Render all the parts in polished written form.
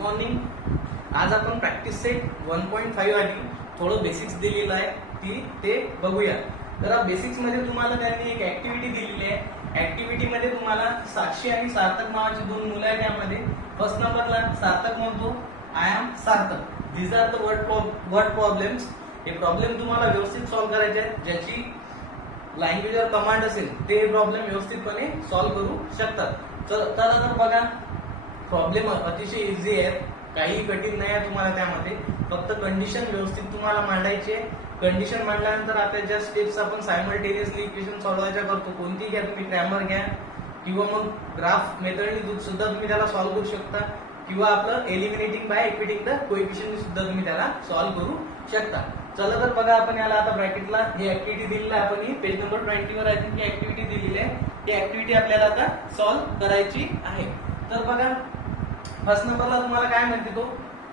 Morning. आज आपण practice set 1.5 आणि थोडं बेसिक्स दिलेलं आहे ते बघूया. तर बेसिक्स मध्ये तुम्हाला त्यांनी एक ऍक्टिव्हिटी दिलेली आहे. ऍक्टिव्हिटी मध्ये तुम्हाला साक्षी आणि सार्थक नावाची दोन मुलं आहेत. त्यामध्ये फर्स्ट नंबरला सार्थक म्हणतो I am Sarthak. These are the word problems. हे प्रॉब्लेम तुम्हाला व्यवस्थित सॉल्व्ह करायचे आहेत. ज्याची लँग्वेजवर कमांड असेल ते प्रॉब्लेम व्यवस्थितपणे सॉल्व्ह करू शकतात. चला तर बघा, प्रॉब्लेम अतिशय इझी आहेत, काही कठीण नाही आहे तुम्हाला त्यामध्ये. फक्त कंडिशन व्यवस्थित तुम्हाला मांडायची आहे. कंडिशन मांडल्यानंतर आपल्या ज्या स्टेप्स आपण सायमल्टेनियसली इक्वेशन सॉल्व्हायच्या करतो, कोणती घ्या तुम्ही, ग्रॅमर घ्या किंवा मग ग्राफ मेथडनी सुद्धा तुम्ही त्याला सॉल्व्ह करू शकता, किंवा आपलं eliminating by equating the coefficient सुद्धा तुम्ही त्याला सॉल्व्ह करू शकता. चला तर बघा, आपण याला आता ब्रॅकेटला ही ऍक्टिव्हिटी दिलेली आहे. आपण ही पेज नंबर 20 वर आहे ही ऍक्टिव्हिटी दिलेली आहे. ती ऍक्टिव्हिटी आपल्याला आता सॉल्व्ह करायची आहे. तर बघा, फर्स्ट नंबरला तुम्हाला काय म्हणते तो,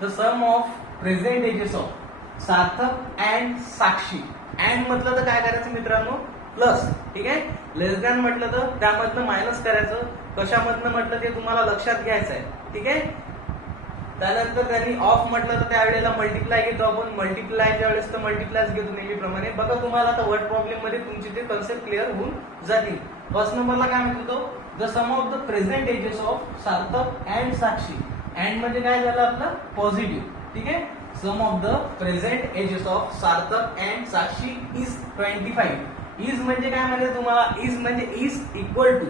the sum of present ages of Sarthak and Sakshi. And म्हटलं तर काय करायचं मित्रांनो, प्लस. ठीक आहे. लेस दॅन म्हटलं तर त्यामधनं मायनस करायचं. कशामधनं म्हटलं ते तुम्हाला लक्षात घ्यायचं आहे. ठीक आहे. त्यानंतर त्यांनी ऑफ म्हटलं तर त्यावेळेला मल्टिप्लाय घेतो आपण. मल्टिप्लायच्या वेळेस तर मल्टिप्लायच घेतो नेहमीप्रमाणे. बघा, तुम्हाला आता वर्ड प्रॉब्लेम मध्ये तुमची ते कन्सेप्ट क्लिअर होऊन जातील. फर्स्ट नंबरला काय म्हणतो, the sum of the present ages of Sarthak and Sakshi. And म्हणजे काय झालं आपलं, पॉझिटिव्ह. ठीक आहे. Sum of the present ages of Sarthak and Sakshi is 25. Is म्हणजे काय म्हणजे तुम्हाला, इज म्हणजे इज इक्वल टू.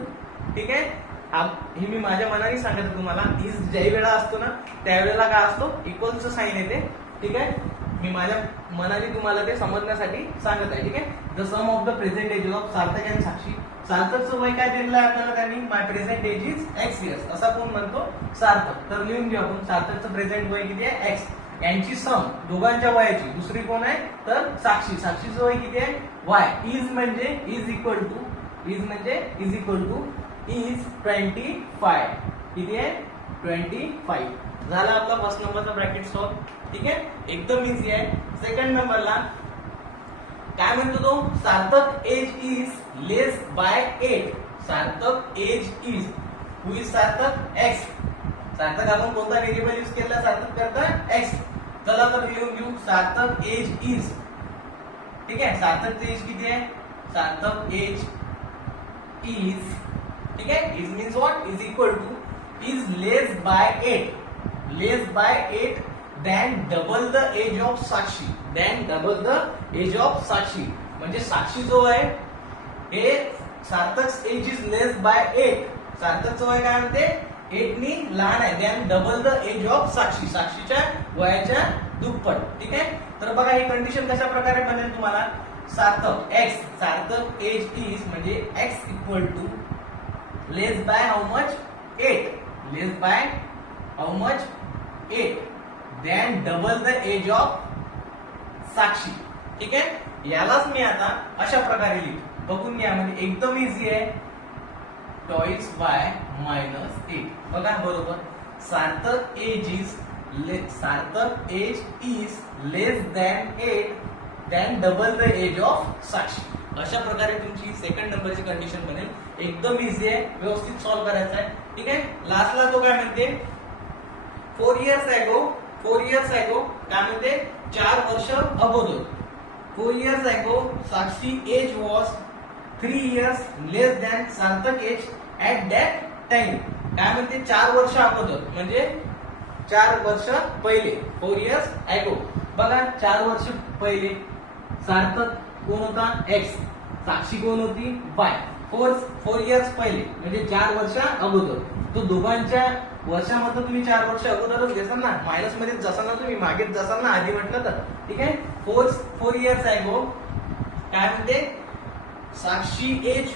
ठीक आहे. हे मी माझ्या मनाने सांगत तुम्हाला. इज ज्याही वेळा असतो ना त्यावेळेला काय असतो, इक्वलचं साईन येते. ठीक आहे. मी माझ्या मनाने तुम्हाला ते समजण्यासाठी सांगत आहे. ठीक आहे. The sum of the present ages of Sarthak and Sakshi. सार्थकचं वय काय दिलेलं आहे आपल्याला त्यांनी, my present age is x years. असा कोण म्हणतो, सार्थक. तर लिहून घेऊ आपण, सार्थकचं प्रेझेंट वय किती आहे, एक्स. यांची सम दोघांच्या वयाची. दुसरी कोण आहे तर साक्षी. साक्षीचं वय किती आहे, वाय. इज म्हणजे इज इक्वल टू, इज म्हणजे इज इक्वल टू इज 25. किती आहे, 25. झाला आपला फर्स्ट नंबरचा ब्रॅकेट सॉल्व. ठीक आहे. एकदम इझी आहे. सेकंड नंबरला काय म्हणतो तो, Sarthak age is less by 8. Sarthak age is, who is Sarthak, x. Sarthak आपण कोणता व्हेरिएबल यूज केला, सार्थक करता एक्स. चला तर लिहून घेऊ, सार्थक एज इज. ठीक आहे. सार्थक एज किती आहे, सार्थक एज इज. ठीक आहे. Is means what, is equal to is less by 8. Less by 8 than double the age of Sakshi. Than double the age of Sakshi म्हणजे साक्षी जो आहे हे Sarthak age is less by 8. सार्थकचं वय काय म्हणते, 8 नी लहान आहे. Than double the age of Sakshi. साक्षीच्या वयाच्या दुप्पट. ठीक आहे. तर बघा, ही कंडिशन कशा प्रकारे बनेल तुम्हाला, Sarthak x, Sarthak age is म्हणजे x equal to less by how much, 8. Less by how much, 8. Than double the age of Sakshi. ठीक आहे. यालाच मी आता अशा प्रकारे लिहितो. बघून घ्या, म्हणजे एकदम इझी आहे. Twice by minus 8. बघा बरोबर, Sarthak age is less than 8 than double the age of Sakshi. अशा प्रकारे तुमची सेकंड नंबरची कंडिशन बनेल. एकदम इझी आहे, व्यवस्थित सॉल्व्ह करायचं आहे. ठीक आहे. लास्टला तो काय म्हणते, 4 years ago काय म्हणते, 4 वर्ष अगोदर. 4 years ago Sakshi age was 3 years less than Sarthak age at that time. काय म्हणते, 4 वर्ष अगोदर म्हणजे 4 वर्ष पहिले. 4 years ago. बघा, 4 वर्ष पहिले सार्थक कोण होता, एक्स. साक्षी कोण होती, वाय. 4 years पहिले म्हणजे 4 वर्ष अगोदर. तो दोघांच्या वर्षामध्ये तुम्ही 4 वर्ष अगोदरच घेसाल ना, मायनस मध्ये जसाल ना तुम्ही, मागेच जसाल ना आधी म्हटलं तर. ठीक आहे. 4 years ago काय म्हणते, Sakshi age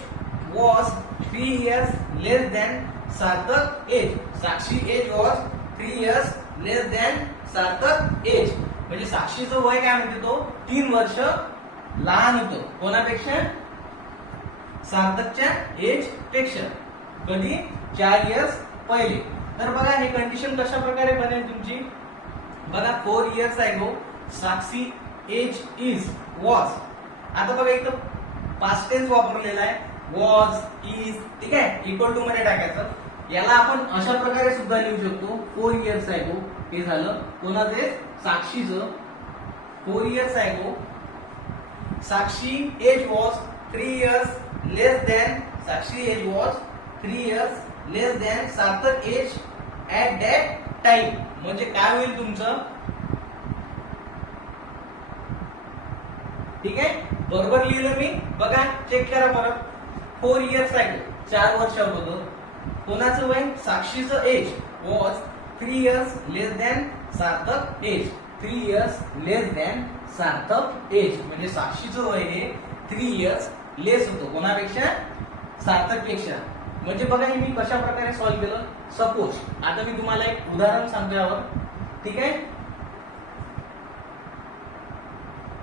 was 3 years less than Sarthak age. Sakshi age was 3 years less than Sarthak age म्हणजे साक्षीचं वय काय म्हणते तो, 3 वर्ष लहान होतं. कोणापेक्षा, सार्थकच्या एज पेक्षा. कधी, 4 years पहिले. तर बघा, हे कंडिशन कशा प्रकारे बनेल तुमची. बघा, 4 years ago Sakshi age is was. आता बघा, इथं पास्ट टेन्स वापरलेला आहे, वॉज, इज. ठीक आहे. इक्वल टू मध्ये टाकायचं. याला आपण अशा प्रकारे सुद्धा लिहू शकतो 4 इयर्स अगो. हे झालं कोणाचे? साक्षीचं. 4 years ago Sakshi age was 3 years less than. Sakshi age was 3 years less than Sarthak age at that time. म्हणजे काय होईल तुमचं? ठीक आहे, बरोबर लिहिलं मी. बघा चेक करा परत. 4 इयर्स अगो 4 वर्ष अगोदर कोणाचं वय? साक्षीचं age was 3 years less than Sarthak age. 3 years less than Sarthak age म्हणजे साक्षीचं वय हे 3 इयर्स लेस होतं कोणापेक्षा? सार्थक पेक्षा. म्हणजे बघा हे मी कशा प्रकारे सॉल्व्ह केलं. सपोज आता मी तुम्हाला एक उदाहरण सांगतो यावर. ठीक आहे,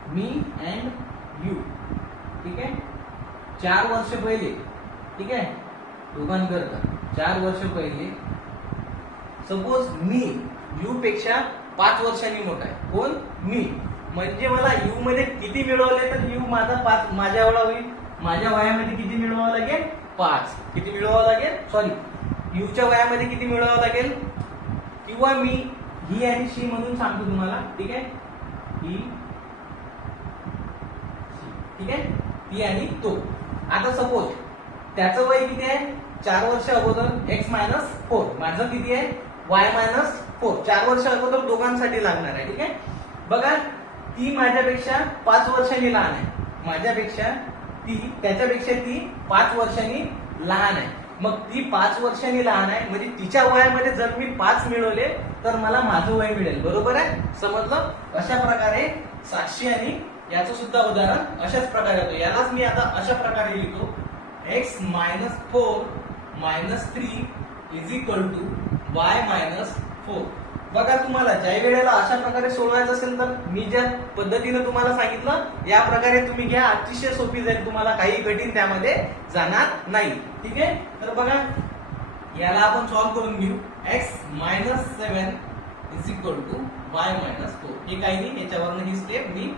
मी अँड यू. ठीक आहे, 4 वर्ष पहिले. ठीक आहे, दोघांकरता 4 वर्ष पहिले सपोज मी यू पेक्षा 5 वर्षांनी मोठा आहे. कोण? मी. म्हणजे मला यू मध्ये किती मिळवले? तर यू माझा 5 माझ्या एवढा होईल. माझ्या वयामध्ये किती मिळवावं लागेल? 5. किती मिळवावं लागेल? सॉरी, यूच्या वयामध्ये किती मिळवावं लागेल? किंवा मी ही आणि शी म्हणून सांगतो तुम्हाला. ठीक आहे, ही, ठीक आहे, ती आणि तो. आता सपोज त्याचं वय किती आहे? 4 वर्ष अगोदर x मायनस 4. माझं किती आहे? y minus 4. 4 वर्ष अगोदर दोघांसाठी लागणार आहे. ठीक आहे, बघा ती माझ्यापेक्षा 5 वर्षांनी लहान आहे. माझ्यापेक्षा ती, त्याच्यापेक्षा ती 5 वर्षांनी लहान आहे. मग ती 5 वर्षांनी लहान आहे म्हणजे तिच्या वयामध्ये जर मी 5 मिळवले तर मला माझं वय मिळेल. बरोबर आहे, समजलं? अशा प्रकारे साक्षी आणि याचं सुद्धा उदाहरण अशाच प्रकारे होतं. यालाच मी आता अशा प्रकारे लिहितो. x minus 4 minus 3 is equal to y minus 4. बघा तुम्हाला ज्या वेळेला अशा प्रकारे सोडवायचं असेल तर मी ज्या पद्धतीने तुम्हाला सांगितलं या प्रकारे तुम्ही घ्या. अतिशय सोपी जाईल, तुम्हाला काही कठीण त्यामध्ये जाणार नाही. ठीक आहे, तर बघा याला आपण सॉल्व्ह करून घेऊ. x minus 7 is equal to y minus 4. हे काही नाही, याच्यावरनं ही स्टेप मी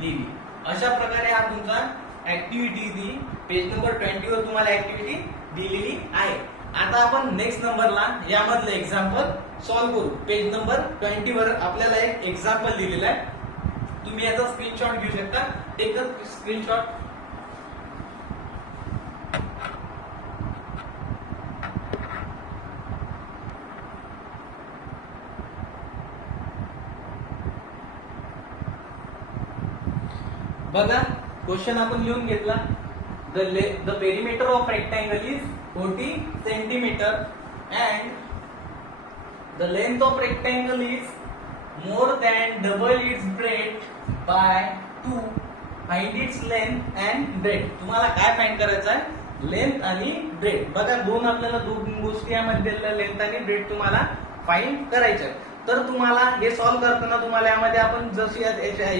लिहिली. अशा प्रकारे हा तुमचा ऍक्टिव्हिटी दी पेज नंबर 20 वर तुम्हाला ऍक्टिव्हिटी दिलेली आहे. आता आपण नेक्स्ट नंबरला यामधलं एक्झाम्पल सॉल्व्ह करू. पेज नंबर 20 वर आपल्याला एक एक्झाम्पल दिलेला आहे. तुम्ही याचा स्क्रीनशॉट घेऊ शकता. Take a screenshot. बघा क्वेश्चन आपण लिहून घेतला. The perimeter of rectangle is 40 centimeter and the length of rectangle is more than double its breadth by 2. Find its length and breadth. तुम्हाला काय फाइंड करायचं आहे? लेंथ आणि ब्रेड. बघा आपल्याला दोन गोष्टी यामध्ये लेंथ आणि ब्रेड तुम्हाला फाइंड करायच्या. तर तुम्हाला हे सॉल्व्ह करताना तुम्हाला यामध्ये आपण जशी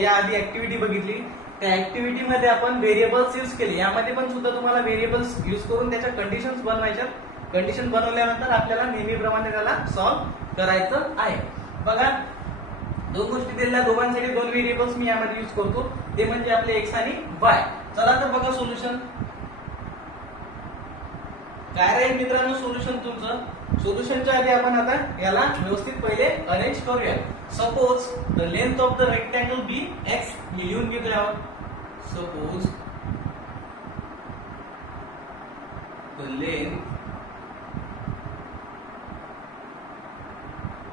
या आधी ऍक्टिव्हिटी बघितली त्या ऍक्टिव्हिटी मध्ये आपण व्हेरिएबल्स यूज केले. यामध्ये पण सुद्धा तुम्हाला व्हेरिएबल्स यूज करून त्याच्या कंडिशन्स बनवायच्या. कंडिशन बनवल्यानंतर आपल्याला नेहमीप्रमाणे त्याला सॉल्व्ह करायचं आहे. बघा दोन गोष्टी दिलेल्या, दोघांसाठी 2 व्हेरिएबल्स मी यामध्ये यूज करतो. ते म्हणजे आपले एक्स आणि वाय. चला तर बघा सोल्युशन काय राहील मित्रांनो. सोल्युशन तुमचं सोल्युशनच्या आधी आपण आता याला व्यवस्थित पहिले अरेंज करूया. Suppose the length of the rectangle be x. मी लिहून घेतो यावर. Suppose the length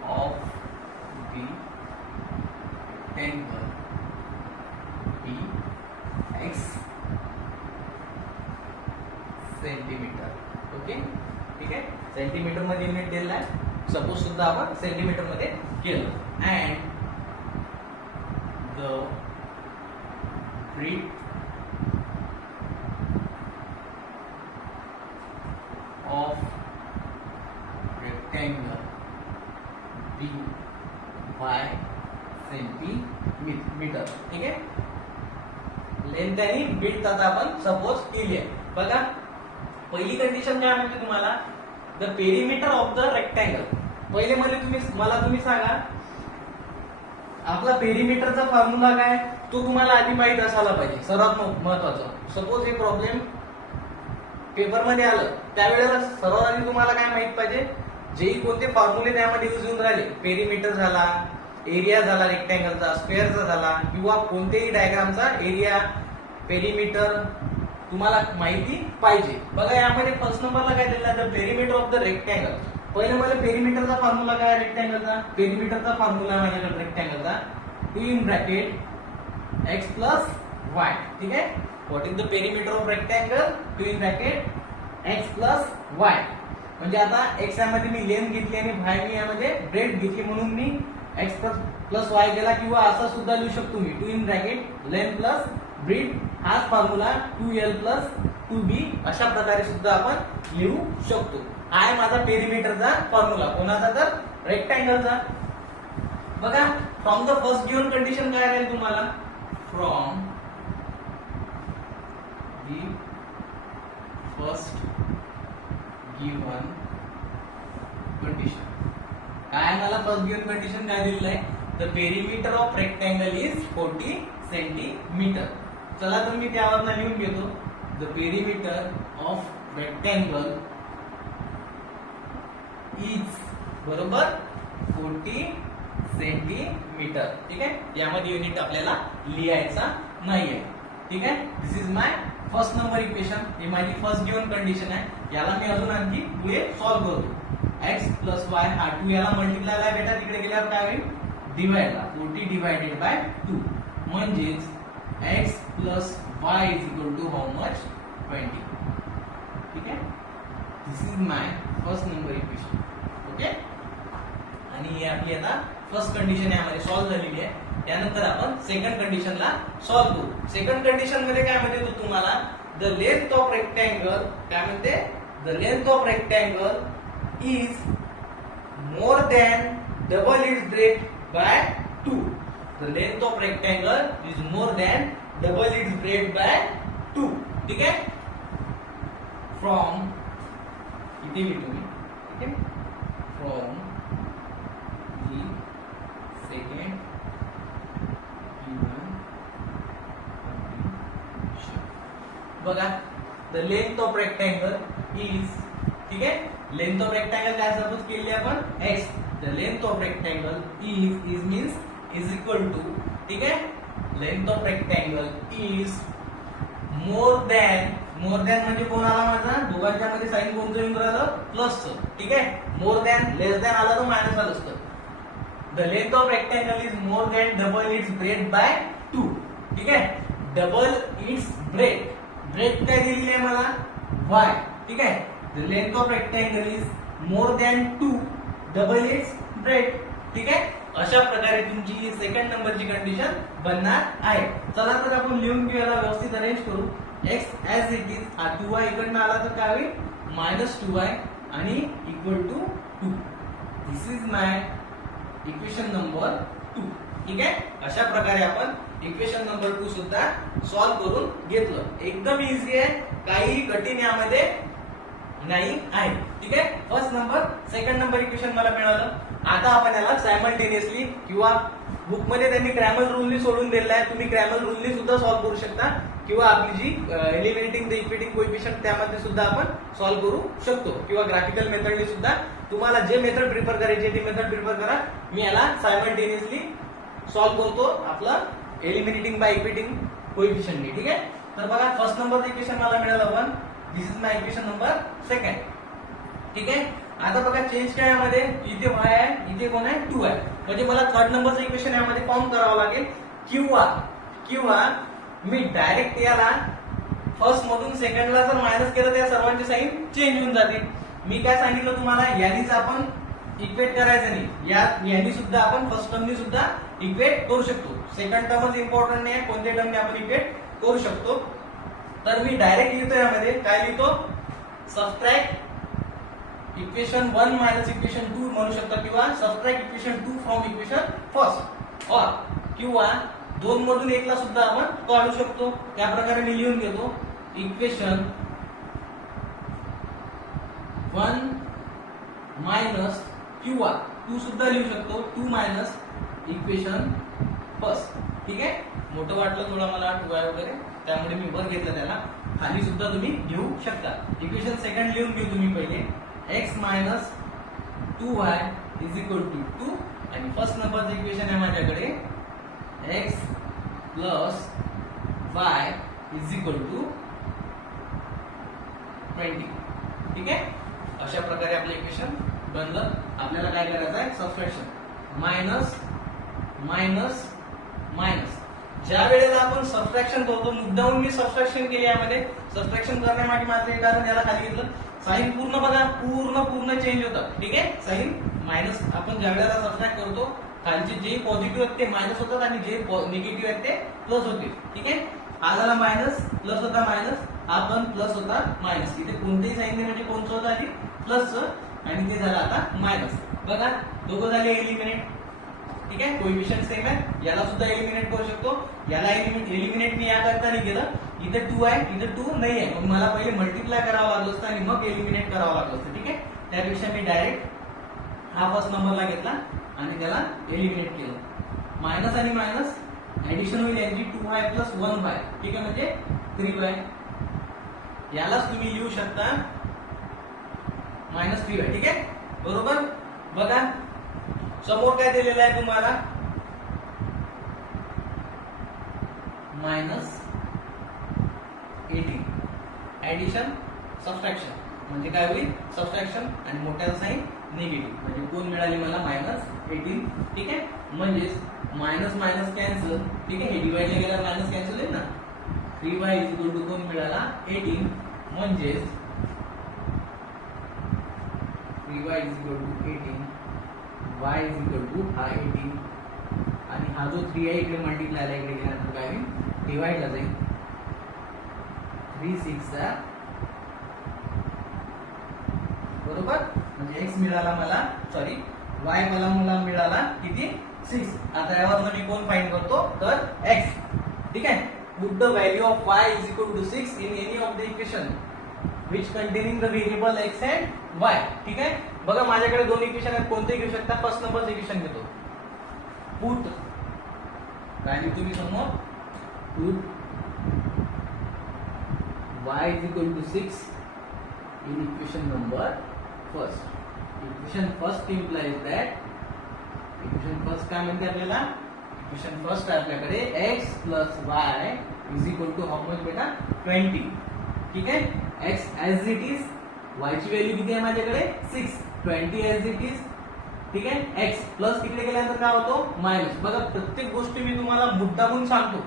of the rectangle be x centimetre. Okay, ठीक आहे. सेंटीमीटर मध्ये युनिट दिलेला आहे. सपोज सुद्धा आपण सेंटीमीटर मध्ये केलं. And the breadth of rectangle be by centimeter. ठीक आहे. लेंथ आणि ब्रेथ आता आपण सपोज केली आहे. बघा पहिली कंडिशन काय म्हणते तुम्हाला, the perimeter of the rectangle. पहिले मला तुम्ही सांगा आपला पेरिमीटरचा फॉर्म्युला काय, तो तुम्हाला आधी माहित असायला पाहिजे. सर्वात महत्वाचं. सपोज हे प्रॉब्लेम पेपरमध्ये आलं त्यावेळेला सर्वात आधी तुम्हाला काय माहित पाहिजे, जेही कोणते फॉर्म्युले त्यामध्ये यूज होऊन राहिले, पेरिमीटर झाला, एरिया झाला रेक्टँगलचा, स्क्वेअरचा झाला किंवा कोणत्याही डायग्रामचा एरिया, पेरिमीटर तुम्हाला माहिती पाहिजे. बघा यामध्ये फर्स्ट नंबरला काय दिलेला आहे, the perimeter of the rectangle. पहिले मला पेरिमीटरचा फॉर्म्युला काय रेक्टँगलचा, पेरिमीटरचा फॉर्म्युला माझ्याकडे रेक्टँगलचा 2 in bracket x plus y. ठीक आहे, what is the perimeter of rectangle, 2 in bracket x plus y. म्हणजे आता x यामध्ये मी लेंथ घेतली आणि y मी यामध्ये ब्रेड घेतली म्हणून मी x प्लस y गेला, किंवा असा सुद्धा लिहू शकतो मी 2 in bracket length plus bread, हाच फॉर्म्युला 2l प्लस 2b अशा प्रकारे सुद्धा आपण लिहू शकतो. हा आहे माझा पेरिमीटरचा फॉर्म्युला, कोणाचा तर रेक्टँगलचा. बघा from the first given condition काय राहील तुम्हाला, from the first given condition काय, मला फर्स्ट गिव्हन कंडिशन काय दिलेलं आहे, the perimeter of rectangle is 40 centimetre. चला तर मी त्यावरनं लिहून घेतो, the perimeter of rectangle is बरोबर 40 सेंटीमीटर. ठीक आहे, यामध्ये युनिट आपल्याला लिहायचा नाहीये. ठीक आहे, this is my first number equation. ही माझी फर्स्ट गिव्हन कंडिशन आहे. याला मी अजून आणखी पुढे सॉल्व्ह करतो. x प्लस y हा 2 याला मल्टिप्लाय आहे बेटा, तिकडे गेल्यावर काय होईल, डिवाइडला 40 डिवाइडेड बाय 2 म्हणजेच x plus y is equal to how much, 20. ठीक आहे, this is my first number equation. Okay, आणि ही आपली आता फर्स्ट कंडिशन यामध्ये सॉल्व्ह झालेली आहे. त्यानंतर आपण सेकंड कंडिशनला सॉल्व्ह करू. सेकंड कंडिशन मध्ये काय म्हणते तो तुम्हाला, द लेंथ ऑफ रेक्टँगल, काय म्हणते, the length of rectangle is more than double its bread by 2. The length of rectangle is more than double its bread by 2. ठीक आहे, फ्रॉम इथे लिहितो मी. ठीक आहे, from the second given condition. बघा the length of rectangle is, ठीक आहे, लेंथ ऑफ रेक्टँगल काय सपोज केली आपण x. The length of rectangle is means is equal to, ठीक आहे, length of rectangle is more than म्हणजे कोणाला माझा दोघांच्या मध्ये साइन कोणतं येऊन राहिलं, प्लसचं. ठीक आहे, मोर दॅन लेस दॅन आला तर मायनस आलं असतं. The length of rectangle is more than double its bread by 2. ठीक आहे, डबल इट्स ब्रेड, ब्रेड काय दिलेली आहे मला y. ठीक आहे, the length of rectangle is more than 2 double its bread. ठीक आहे, अशा प्रकारे तुमची सेकंड नंबरची कंडिशन बनणार आहे. चला तर आपण लिहून घेऊया, व्यवस्थित अरेंज करू. x ऍज इट इज, हा 2y इकडनं आला तर काय होईल, -2y आणि equal to 2. This is my equation number 2. ठीक आहे, अशा प्रकारे आपण इक्वेशन नंबर 2 सुद्धा सॉल्व्ह करून घेतलं. एकदम इझी आहे, काही कठीण यामध्ये नाही आहे. ठीक आहे, first number second number equation मला मिळालं. आता आपण याला सायमल्टेनियसली किंवा बुक मध्ये त्यांनी क्रॅमर रूलनी सोडून दिलेला आहे, तुम्ही क्रॅमर रूलनी सुद्धा सॉल्व्ह करू शकता, किंवा आपली जी एलिमिनेटिंग द इक्विटिंग कोएफिशिएंट त्यामध्ये सुद्धा आपण सॉल्व्ह करू शकतो, किंवा ग्राफिकल मेथडनी सुद्धा. तुम्हाला जे मेथड प्रिफर करायची ती मेथड प्रिफर करा. मी याला सायमल्टेनियसली सॉल्व्ह करतो आपलं एलिमिनेटिंग बाय इक्विटिंग कोएफिशिएंटनी. ठीक आहे, तर बघा फर्स्ट नंबरचं इक्वेशन मला मिळालं 1. This is my equation number second. ठीक आहे, आता बघा चेंज काय यामध्ये, इथे y आहे, इथे कोण आहे 2 आहे. म्हणजे मला थर्ड नंबरचं इक्वेशन यामध्ये फॉर्म करावं लागेल, किंवा मी डायरेक्ट याला फर्स्ट मधून सेकंडला जर मायनस केलं तर या सर्वांची साईन चेंज होऊन जाते. मी काय सांगितलं तुम्हाला, यानीच आपण इक्वेट करायचं नाही, यांनी सुद्धा आपण फर्स्ट टर्मनी सुद्धा इक्वेट करू शकतो. सेकंड टर्मच इम्पॉर्टंट नाही, कोणत्या टर्मने आपण इक्वेट करू शकतो. तर मी डायरेक्ट लिहितो, यामध्ये काय लिहितो, सबट्रॅक्ट इक्वेशन 1 मायनस इक्वेशन 2 म्हणू शकता, किंवा subtract equation 2 from equation first, और किंवा 2 मधून 1 ला सुद्धा आपण काढू शकतो. त्या प्रकारे मी लिहून घेतो इक्वेशन 1 मायनस, किंवा 2 सुद्धा लिहू शकतो 2 मायनस इक्वेशन फर्स्ट. ठीक आहे, मोठं वाटलं थोडं मला 2y वगैरे, त्यामुळे मी वर घेतलं त्याला. खाली सुद्धा तुम्ही घेऊ शकता. इक्वेशन सेकंड लिहून घेऊ तुम्ही पहिले. x minus 2y is equal to 2 आणि फर्स्ट नंबरचं इक्वेशन आहे माझ्याकडे x plus y is equal to 20. ठीक आहे. अशा प्रकारे आपलं इक्वेशन बनलं. आपल्याला काय करायचं आहे, सबट्रॅक्शन. Minus minus minus. ज्या वेळेला आपण सबट्रॅक्शन करतो, मुद्दाहून मी सबट्रॅक्शन केली यामध्ये. सबट्रॅक्शन करण्यामागे माझं हे कारण याला खाली घेतलं. साइन पूर्ण बघा, पूर्ण चेंज होतं. ठीक आहे. साइन मायनस, आपण ज्या वेळेला सबट्रॅक्ट करतो खालचे जे पॉझिटिव्ह आहेत ते मायनस होतात आणि जे निगेटिव्ह आहेत ते प्लस होतील. ठीक आहे. हा झाला मायनस, प्लस होता मायनस, हा पण प्लस होता मायनस. इथे कोणतेही साइन नाही म्हणजे कोणचं होतं आधी प्लसचं आणि ते झालं आता मायनस. बघा दोघं झाले एलिमिनेट. ठीक आहे. कोएफिशिएंट सेम आहे, याला सुद्धा एलिमिनेट करू शकतो. याला एलिमिनेट मी या करता नाही केलं. इथे 2 आहे, इथे 2 नाही आहे, मग मला पहिले मल्टिप्लाय करावं लागलं असतं आणि मग एलिमिनेट करावं लागलं असतं. ठीक आहे. त्यापेक्षा मी डायरेक्ट हा फर्स्ट नंबरला घेतला आणि त्याला एलिमिनेट केलं. मायनस आणि मायनस ऍडिशन होईल यांची 2y प्लस 1y. ठीक आहे, म्हणजे 3y. यालाच तुम्ही लिहू शकता मायनस 3y. ठीक आहे, बरोबर. बघा समोर काय दिलेलं आहे तुम्हाला, मायनस 18. ऍडिशन सबट्रॅक्शन म्हणजे काय होईल, सबट्रॅक्शन आणि मोठ्याचा साइन निगेटिव्ह म्हणजे कोण मिळाली मला मायनस 18. ठीक आहे, म्हणजेच मायनस मायनस कॅन्सल. ठीक आहे, हे डिवाइडला गेल्यावर मायनस कॅन्सल होईल ना. 3y इज इक्वल टू कोण मिळाला 18. म्हणजेच 3y is equal to 18, y is equal to हा 18 आणि हा जो 3 आहे इकडे मल्टिप्लायला इकडे गेल्यानंतर काय होईल, डिवाइडला जाईल. 3 6 चा बरोबर, म्हणजे x मिळाला मला, सॉरी y मला मिळाला किती 6. आता यावर मी कोण फाइंड करतो तर x. ठीक आहे. Put the value of y is equal to 6 in any of the equation which containing the variable x and y. ठीक आहे. बघा माझ्याकडे दोन इक्वेशन आहेत, कोणते घेऊ शकता. फर्स्ट नंबरचं इक्वेशन घेतो. पुट व्हॅल्यू तुम्ही समोर put y is equal to 6 in equation number first. Equation first implies that equation first काय म्हणते आपल्याला, इक्वेशन फर्स्ट आहे आपल्याकडे x plus y is equal to how much बेटा 20. ठीक आहे. x as it is, y ची व्हॅल्यू किती आहे माझ्याकडे 6, 20 ऍज इट इज. ठीक आहे. x प्लस तिकडे गेल्यानंतर काय होतो मायनस. बघा प्रत्येक गोष्टी मी तुम्हाला मुद्दामून सांगतो.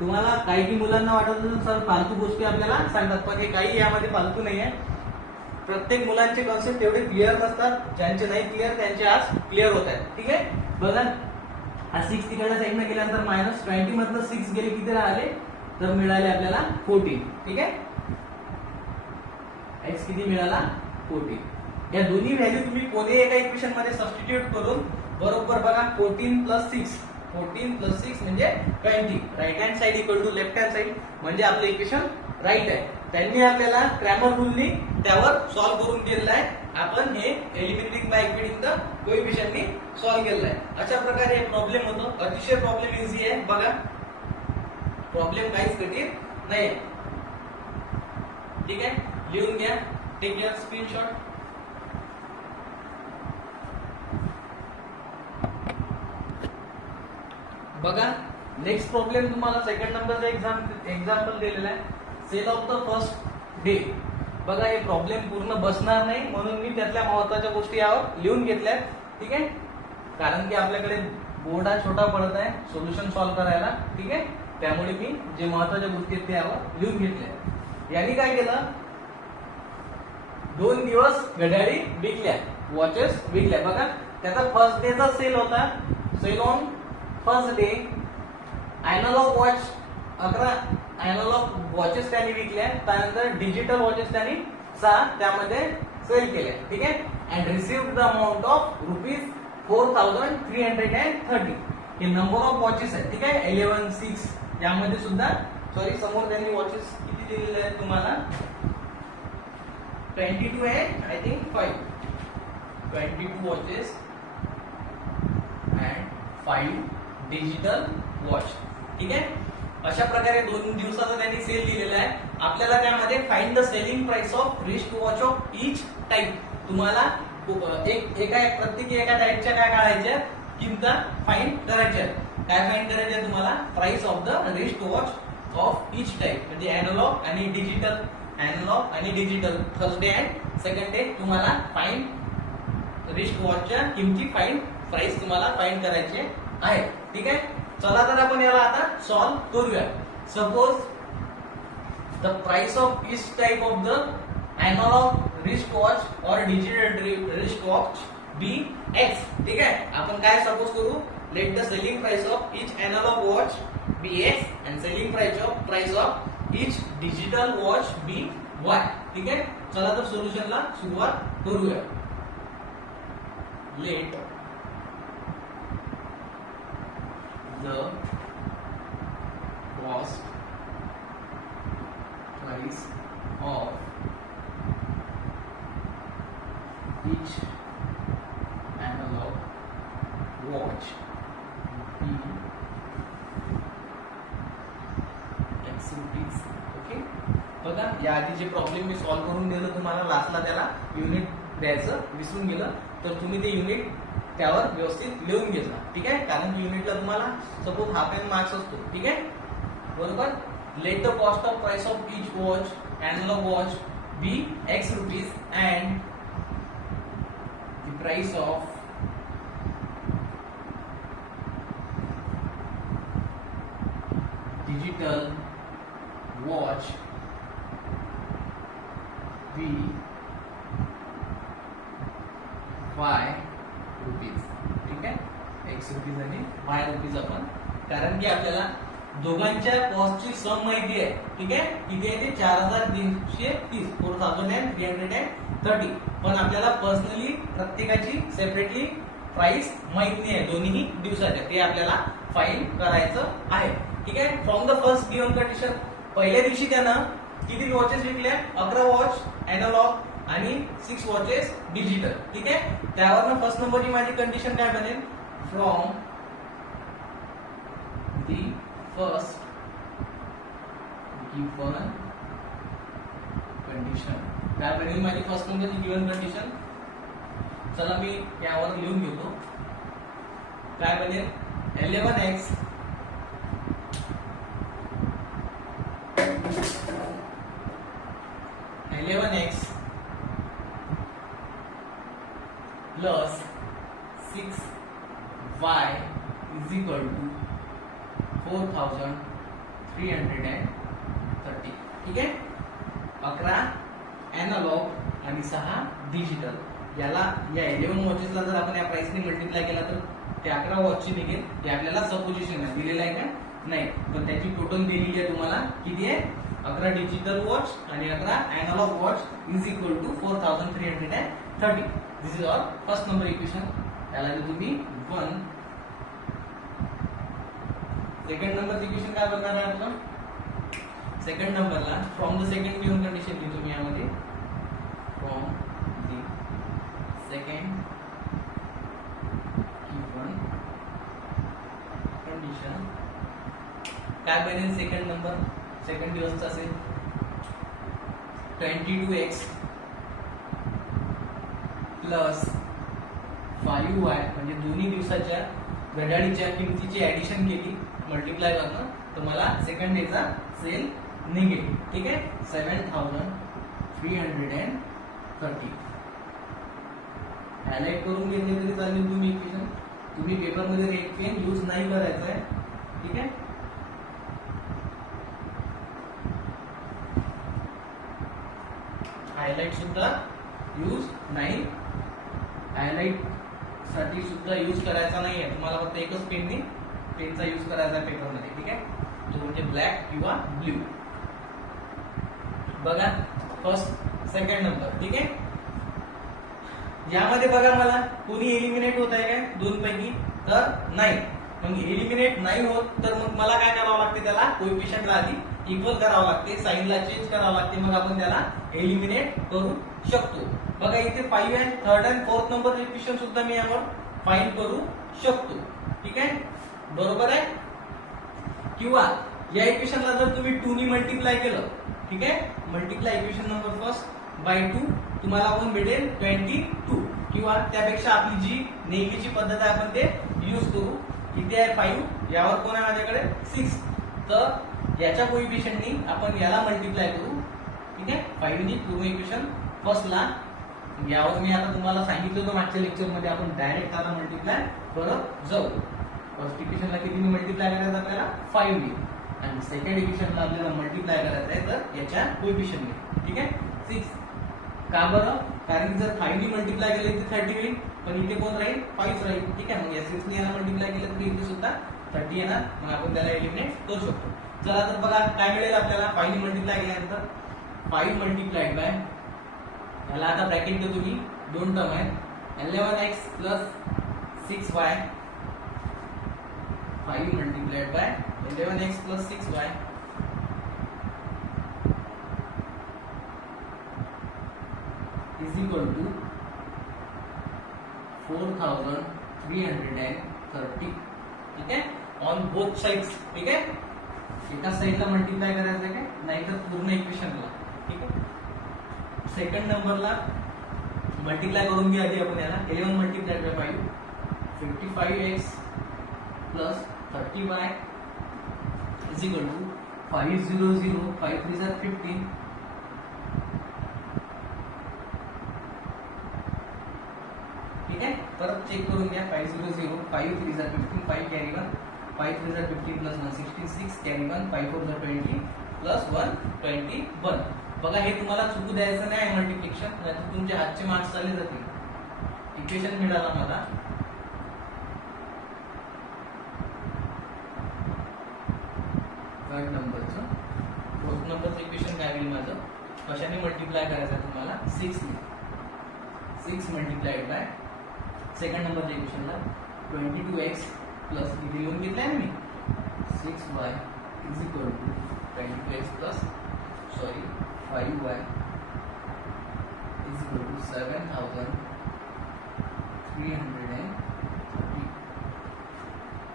तुम्हाला काही मुलांना वाटत असेल सर फालतू गोष्टी आपल्याला सांगतात, पण हे काही यामध्ये फालतू नाही आहे. प्रत्येक मुलांचे कॉन्सेप्ट एवढे क्लिअर नसतात, ज्यांचे नाही क्लिअर त्यांचे आज क्लिअर होत आहेत. ठीक आहे. बघा हा 6 तिकडल्या साईडने गेल्यानंतर मायनस 20 मधनं 6 गेले किती राहिले तर मिळाले आपल्याला 14. ठीक आहे. x किती मिळाला 14. या दोन्ही व्हॅल्यू तुम्ही कोणत्याही एका इक्वेशन मध्ये सबस्टिट्यूट करून बरोबर बघा 14 प्लस 6, 14 प्लस 6 म्हणजे 20. Right hand side equal to left hand side म्हणजे आपलं इक्वेशन राईट आहे. त्यांनी आपल्याला क्रॅमर रूलनी त्यावर सॉल्व्ह करून दिलेलं आहे. आपण हे एलिमिनेटिंग बाय इक्वेटिंग द कोएफिशिएंटनी सॉल्व्ह केलेलं आहे. अशा प्रकारे हे प्रॉब्लेम होतो. अतिशय प्रॉब्लेम इझी आहे. बघा प्रॉब्लेम काहीच कठीण नाही. ठीक आहे, लिहून घ्या, टेक युअर स्क्रीनशॉट. बघा नेक्स्ट प्रॉब्लेम तुम्हाला सेकंड नंबरचा एक्झाम्पल दिलेला आहे. Sale of the first day. बघा हे प्रॉब्लेम पूर्ण बसणार नाही म्हणून मी त्यातल्या महत्वाच्या गोष्टी यावर लिहून घेतल्या. ठीक आहे, कारण की आपल्याकडे बोर्ड हा छोटा पडत आहे सोल्युशन सॉल्व्ह करायला. ठीक आहे, त्यामुळे मी जे महत्वाच्या गोष्टी आहेत ते यावर लिहून घेतल्या. यांनी काय केलं, 2 दिवस घड्याळी विकल्या, वॉचेस विकल्या. बघा त्याचा फर्स्ट डेचा सेल होता. Sale on first day analog watch 11 analog watches त्यांनी विकल्या. त्यानंतर डिजिटल वॉचेस त्यांनी 6 त्यामध्ये सेल केल्या. ठीक आहे. And received the amount of ₹4,330. हे नंबर ऑफ वॉचेस आहेत. ठीक आहे, 11 6 यामध्ये सुद्धा सॉरी समोर त्यांनी वॉचेस किती दिलेले आहेत तुम्हाला 22 आहे I think 5. 22 watches and 5 digital watch. ठीक आहे. अशा प्रकारे 2 दिवसाचा त्यांनी सेल दिलेला आहे. आपल्याला त्यामध्ये find the selling price of wrist watch of each type. तुम्हाला प्रत्येकी एका टाइपच्या काय काढायच्या किंमता फाइंड करायच्या. काय फाइंड करायच्या तुम्हाला? Price of the wrist watch of each type, म्हणजे अॅनालॉग आणि डिजिटल. अॅनालॉग आणि digital first day and second day तुम्हाला फाइंड रिस्ट वॉचच्या किमती फाइंड प्राइस तुम्हाला फाइंड करायचे आहे. ठीक आहे. चला तर आपण याला आता सॉल्व करूया. Suppose the price of each type of the analog wrist watch or digital wrist watch be x. ठीक आहे. आपण काय सपोज करू? Let the selling price of each analog watch be x and selling price of each digital watch be y. ठीक आहे. चला तर सोल्युशनला सुरुवात करूया. Let the cost price of each analog watch be x rupees. Okay. बघा या आधी जे प्रॉब्लेम मी सॉल्व्ह करून दिलं तुम्हाला, लास्टला त्याला युनिट द्यायचं विसरून गेलं, तर तुम्ही ते युनिट त्यावर व्यवस्थित लिहून घेतला. ठीक आहे. कारण की युनिटला तुम्हाला सपोज हाफ एन मार्क्स असतो. ठीक आहे. बरोबर. Let the cost of price of each watch analog watch be x rupees and the price of digital watch be y rupees. ठीक आहे. एक्स रुपीज आणि वाय रुपीज आपण, कारण की आपल्याला दोघांच्या कॉस्टची सम माहिती आहे. ठीक आहे. किती आहे ते? 4330, 4330. पण आपल्याला पर्सनली प्रत्येकाची सेपरेटली प्राइस माहित नाही आहे दोन्ही दिवसाच्या. ते आपल्याला फाइंड करायचं आहे. ठीक आहे. From the first given condition, पहिल्या दिवशी त्यानं किती वॉचेस विकल्या? 11 वॉच अॅनालॉग आणि 6 वॉचेस डिजिटल. ठीक आहे. त्यावरनं फर्स्ट नंबरची माझी कंडिशन काय बनेल? From the first given condition काय बनेल माझी फर्स्ट नंबरची गिवन कंडिशन? चला मी यावर लिहून घेतो. काय बनेल? 11x plus 6y is equal to 4330. ठीक आहे. 11 अॅनालॉग आणि 6 डिजिटल. याला या 11 वॉचेसला जर आपण या प्राइसने मल्टिप्लाय केला तर ते 11 वॉचची निघेल. ते आपल्याला सपोजिशन आहे, दिलेलं आहे का? नाही. पण त्याची टोटल दिलेली आहे तुम्हाला. किती आहे? 11 डिजिटल वॉच आणि 11 analog watch is equal to 4330. This is all first number equation. याला जर तुम्ही 1. सेकंड नंबर इक्वेशन काय बनणार आहे आपलं? सेकंड नंबरला from the second given condition लिहितो मी यामध्ये. From the second given condition काय बनेल? सेकंड नंबर सेकंड दिवसचा असेल 22x प्लस 5y, म्हणजे दोन्ही दिवसाच्या घड्याळीच्या किमतीची ऍडिशन केली मल्टिप्लाय करणं तर मला सेकंड डेचा सेल निघेल. ठीक आहे. 7330. हायलाइट करून घेतले तरी चालेल तुम्ही इक्वेशन. तुम्ही पेपरमध्ये रेड पेन यूज नाही करायचं आहे. ठीक आहे. हायलाइट सुद्धा यूज नाही, हायलाइट साठी सुद्धा यूज करायचा नाहीये. तुम्हाला फक्त एकच पेनचा यूज करायचा पेपरमध्ये. ठीक आहे. तो म्हणजे ब्लॅक किंवा ब्ल्यू. बघा फर्स्ट सेकंड नंबर. ठीक आहे. यामध्ये बघा मला कोणी एलिमिनेट होत आहे काय दोन पैकी? तर नाही. मग एलिमिनेट नाही होत तर मग मला काय करावं लागते? त्याला कोएफिशियंटला आधी इक्वल करावं लागते, साइनला चेंज करावं लागते, मग आपण त्याला एलिमिनेट करू शकतो. बघा इथे 5 and third and fourth number equation सुद्धा मी यावर फाइंड करू शकतो. ठीक आहे. बरोबर आहे. किंवा या इक्वेशनला जर तुम्ही 2 ने मल्टिप्लाय केलं ठीक आहे. Multiply equation number first by 2, तुम्हाला कोण भेटेल 22, किंवा त्यापेक्षा आपली जी नेहमीची पद्धत आहे आपण ते यूज करू. किती आहे 5, यावर कोण आहे माझ्याकडे 6, तर याच्या कोइफिशियंटनी आपण याला मल्टिप्लाय करू. ठीक आहे. 5 नी पूर्ण इक्वेशन फर्स्टला, यावर मी आता तुम्हाला सांगितलं होतं मागच्या लेक्चर मध्ये, आपण डायरेक्ट आता मल्टिप्लाय करत जाऊ. फर्स्ट इक्वेशनला कितीने मल्टिप्लाय करायचं आपल्याला 5 नी, आणि सेकंड इक्वेशनला आपल्याला मल्टिप्लाय करायचं आहे तर याच्या कोइफिशियंटने. ठीक आहे. 6 का बरं? कारण की जर 5 नी मल्टिप्लाय केलं तर 30 होईल, पण इथे कोण राहील 5 राहील. ठीक आहे. मग या 6 ने याला मल्टिप्लाय केलं तर इथे सुद्धा 30 येणार, मग आपण त्याला एलिमिनेट करू शकतो. चला तर बघा काय मिळेल आपल्याला 5 नी मल्टिप्लाय केल्यानंतर. 5 मल्टिप्लाइड बाय, याला आता ब्रॅकेट देतो मी, दोन टर्म आहेत, 11x plus 6y. 5 multiplied by 11x plus 6y is equal to 4330. ठीक आहे. On both sides. ठीक आहे. एका साइडला मल्टिप्लाय करायचं आहे काय, नाहीतर पूर्ण इक्वेशनला. ठीक आहे. सेकंड नंबरला मल्टिप्लाय करून घ्या आधी आपण याला. 11 multiplied by 5, 55x plus 30y is equal to 500, 5 3 जा 15. ठीक आहे. परत चेक करून घ्या. 500, 5 3 जा 15, 5 कॅरी 1, 5 3 जा 15 प्लस 1 16, 6 कॅरी 1, 5 4 जा 20 प्लस 1 21. बघा हे तुम्हाला चुकू द्यायचं नाही मल्टिप्लिकेशन, नाहीतर तुमचे हातचे मार्क्स चालले जातील. इक्वेशन मिळाला मला थर्ड नंबरचं. फोर्थ नंबरचं इक्वेशन काय होईल माझं, कशाने मल्टिप्लाय करायचं तुम्हाला 6 ने. 6 मल्टिप्लाइड बाय सेकंड नंबरच्या इक्वेशनला 22x प्लस इथे लिहून घेतलंय ना मी 6y is equal to 22x plus 5y is equal to 7330.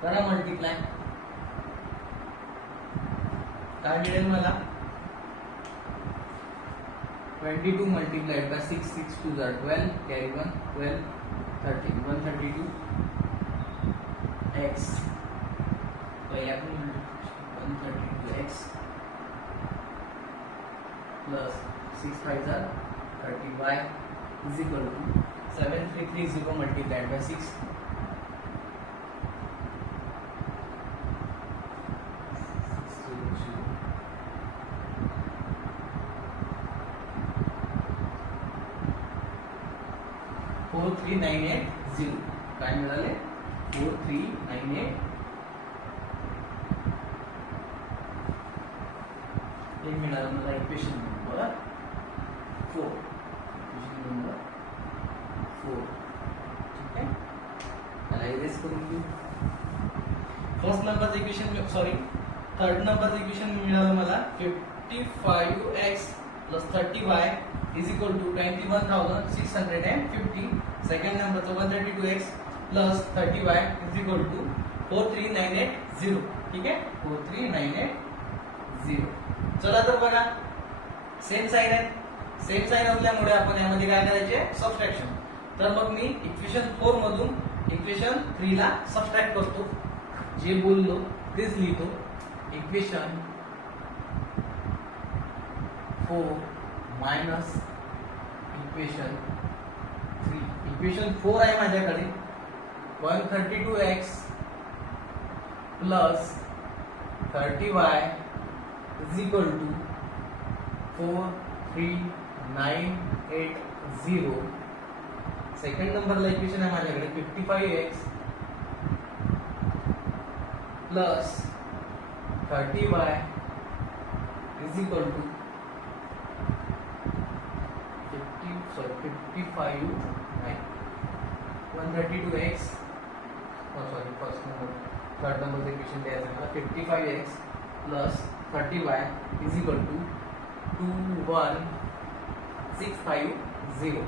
करा मल्टिप्लाय. काय मिळेल मला 22 मल्टिप्लाइड बाय 6, 6 2 जा 12, कॅरी 1 12, 13 132 x. पहिल्या पण 132x प्लस 6 5 जा 30y is equal to 7330 multiplied by 6. 4398 काय मिळाले 4398. हे मिळालं मला इक्वेशन नंबर 4. Equation number 4. ठीक आहे. त्याला इरेज करून घेऊ. फर्स्ट नंबरचं इक्वेशन थर्ड नंबरचं इक्वेशन मिळालं मला 55x plus 30y is equal to 21,650. Second नंबरचं 132x plus 30y is equal to 4398. ठीक आहे. 4398. चला तर बघा सेम साइन आहे. सेम साइन असल्यामुळे आपण यामध्ये काय करायचे सबट्रॅक्शन. तर मग मी इक्वेशन 4 मधून इक्वेशन 3 ला सबट्रॅक्ट करतो. जे बोललो तेच लिहितो. Equation 4 minus equation 3. इक्वेशन 4 आहे माझ्याकडे 132x plus 30y is equal to 4398. Second नंबरला इक्वेशन आहे माझ्याकडे 55x plus 30y is equal to 55 132x. First number third number equation द्यायचं मला 55x plus 30y is equal to 21650.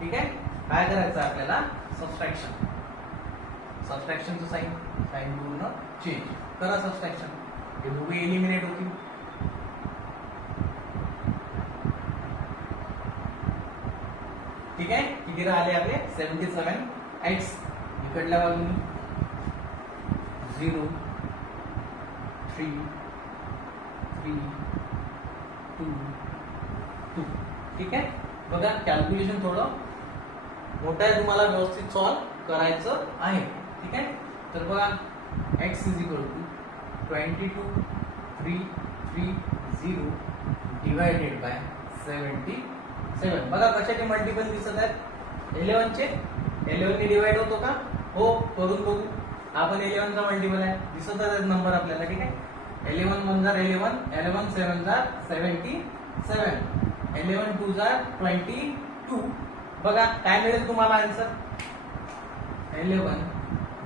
ठीक आहे. काय करायचं आपल्याला सबट्रॅक्शन. सबट्रॅक्शनचं साइन पूर्ण चेंज करा. सबट्रॅक्शन हे दोघे एलिमिनेट होतील. ठीक आहे. किती राहिले आपले 77x. इकडल्या बाजूने 0 3 3 2 2. ठीक आहे. बघा कॅल्क्युलेशन थोडं मोठं आहे, तुम्हाला व्यवस्थित सॉल्व करायचं आहे. ठीक आहे. तर बघा x is equal to 22,330 divided by 77. बघा कशाचे मल्टिपल दिसत आहेत 11 चे. 11 ने डिवाइड होतो का? हो, करून बघू. आपण 11 चा मल्टिपल आहे, दिसत आहेत नंबर आपल्याला. ठीक आहे. 11 1 जार 11, 11 7 जार 77, 11 2 जार 22. बघा काय मिळेल तुम्हाला आन्सर 11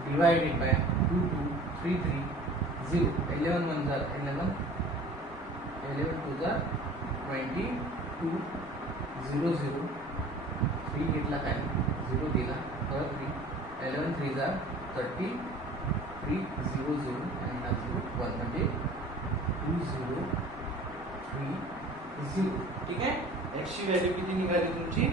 डिवायडेड बाय 22,330. 11 1 जार 11, 11 2 जार 22, 0 0 3 घेतला काय 0 दिला, परत 3, 11 3 जार 33, 0 0 आणि हा 0 1 म्हणजे 2030. ठीक आहे. x ची व्हॅल्यू किती निघाली तुमची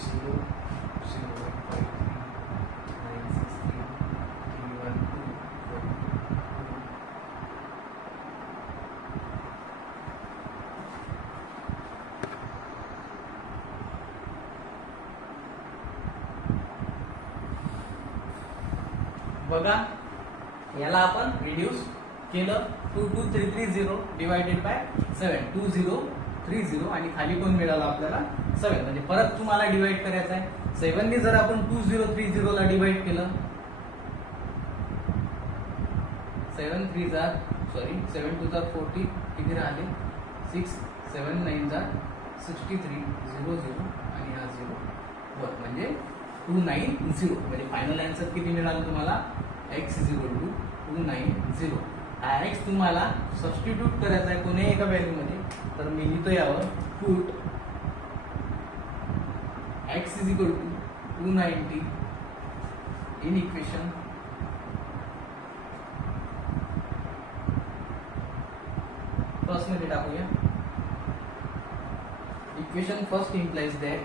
0 0 5 9 6 3 3 1 2 4 2. बघा याला आपण रिड्यूस केलं 22330 डिवायडेड बाय 7, 2030 आणि खाली कोण मिळालं आपल्याला 7. म्हणजे परत तुम्हाला डिवाइड करायचं आहे. 7 ने जर आपण 2030 ला डिवाइड केलं 7 2 जार 40 किती राहिले 6, 7 9 जार 63, 0 0 आणि हा 0 1 म्हणजे 290. म्हणजे फायनल आन्सर किती मिळालं तुम्हाला x इज इक्वल टू 290. हा x तुम्हाला सबस्टिट्यूट करायचा आहे कोणत्याही एका व्हॅल्यू मध्ये. तर मी लिहितो यावर put x is equal to 290 in equation first मध्ये टाकूया. इक्वेशन फर्स्ट इम्प्लाइज दॅट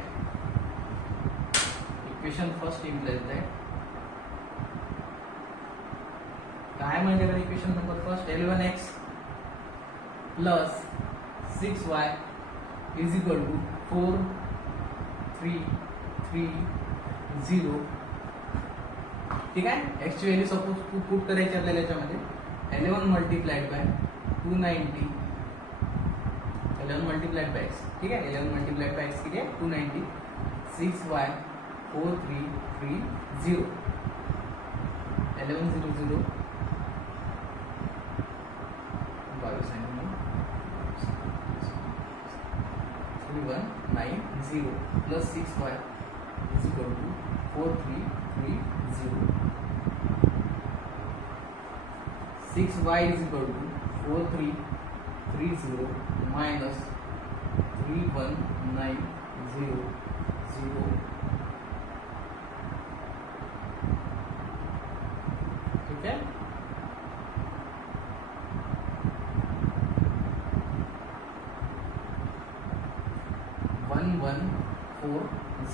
काय म्हणजे equation number first 11x plus 6y is equal to 4 3 3 0. ठीक आहे. x ची व्हॅल्यू सपोज पुट करायची आपल्याला याच्यामध्ये 11 multiplied bye 290, 11 multiplied bye x. ठीक आहे. 11 मल्टिप्लाइड बाय x किती आहे 290, 6y 4 3 3 0, 11 0 0 3190 plus 6y is equal to 4330. 6y is equal to 4330 minus 3190 0. ठीक है.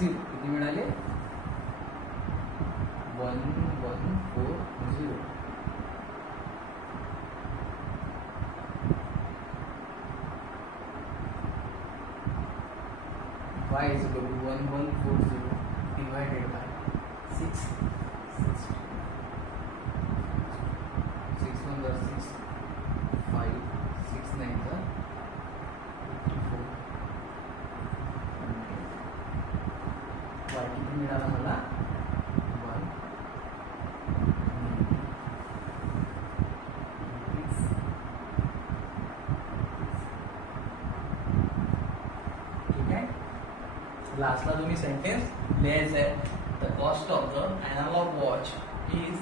किती मिळाले 1140. y is equal to 1140 divided by 6 1 6 5 6 9 54. y किती मिळाला मला 1. ठीक आहे. लास्टला तुम्ही सेंटेन्स लिहायचं आहे. The cost of the analog watch is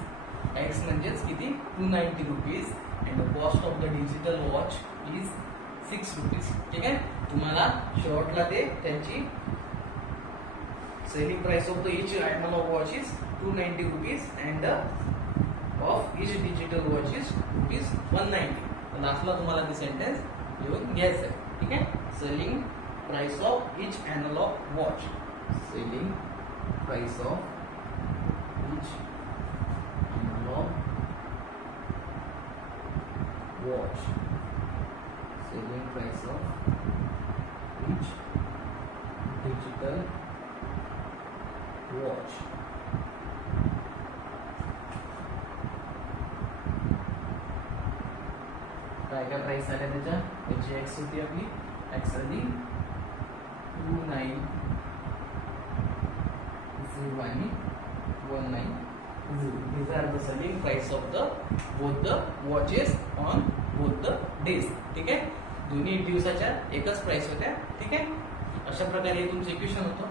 x म्हणजेच किती 290 rupees and the cost of the digital watch is 6 rupees. ठीक आहे. तुम्हाला शेवटला ते त्यांची selling price of the each analog watch is 290 rupees and of each digital watch is rupees 190. तर लास्टला तुम्हाला ते सेंटेन्स लिहून घ्यायचं आहे. ठीक आहे. Selling price of each analog watch. Selling price of each analog watch. Selling price of each digital watch. काय काय प्राइस झाल्या त्याच्या? त्याची एक्स होती आपली, एक्स आली 29 आणि 190. These are the selling price of the both the watches on both the days. ठीक आहे. दोन्ही दिवसाच्या एकच प्राइस होत्या. ठीक आहे. अशा प्रकारे तुमचं इक्वेशन होतं.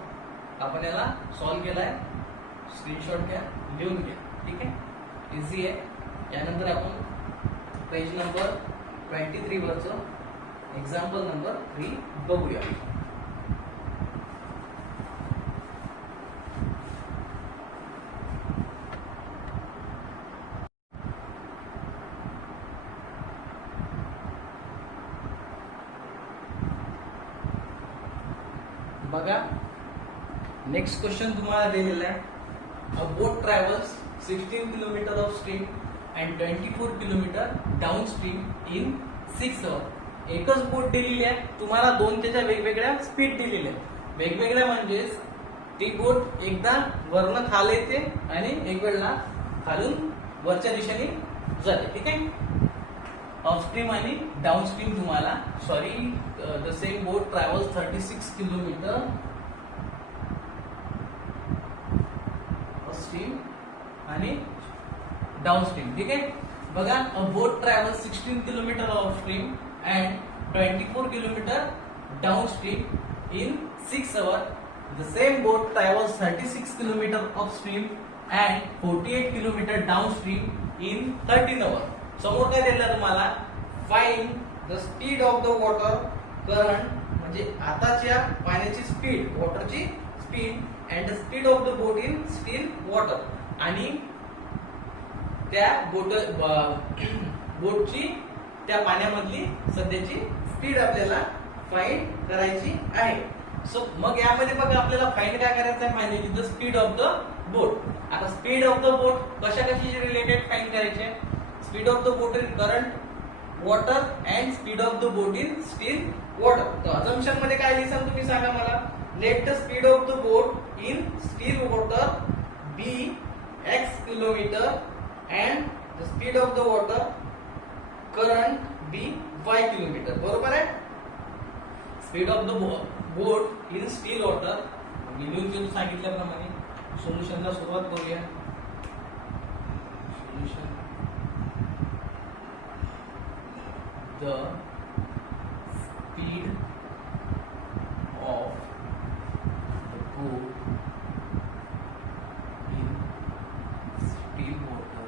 आपण याला सॉल्व्ह केलाय. स्क्रीनशॉट घ्या, लिहून घ्या. ठीक आहे. इझी आहे. यानंतर आपण पेज नंबर 23 वरचं एक्झाम्पल नंबर 3 बघूया. बघा, नेक्स्ट क्वेश्चन तुम्हाला दिलेला आहे. अ boat travels 16 kilometre of stream and 24 kilometre down stream in 6 आवर. एकच बोट दिलेली आहे. तुम्हाला दोन त्याच्या वेगवेगळ्या स्पीड दिलेल्या आहेत. वेगवेगळ्या म्हणजेच ती बोट एकदा वरनं खाली येते आणि एक वेळेला खालून वरच्या दिशेने जाते. ठीक आहे. अपस्ट्रीम आणि डाऊनस्ट्रीम तुम्हाला the same boat travels 36 kilometre upstream आणि डाऊनस्ट्रीम. ठीक आहे. बघा, a boat travels 16 kilometre upstream and 24 kilometre downstream in 6 hour. The same boat travels 36 kilometre upstream and 48 kilometre downstream in 13 hour. समोर काय दिलं तुम्हाला? Find the speed of the water current, म्हणजे आताच्या पाण्याची स्पीड, वॉटरची speed and the speed of the boat in still water. आणि त्या बोटची त्या पाण्यामधली सध्याची स्पीड आपल्याला फाइंड करायची आहे. सो मग यामध्ये बघा, आपल्याला फाइंड काय करायचं आहे? Find the speed of the boat. आता स्पीड ऑफ द बोट कशाशी रिलेटेड फाइंड करायचे? Speed of the boat in current water and speed of the boat in still water. तर अजम्पशन मध्ये काय लिहिसाल तुम्ही सांगा मला? Let the speed of the boat in still water be x kilometre and the speed of the water current be y kilometre. बरोबर आहे. Speed of the boat in still water लिहून घेऊन सांगितल्याप्रमाणे सोल्युशनला सुरुवात करूया. Solution the speed of the boat in still water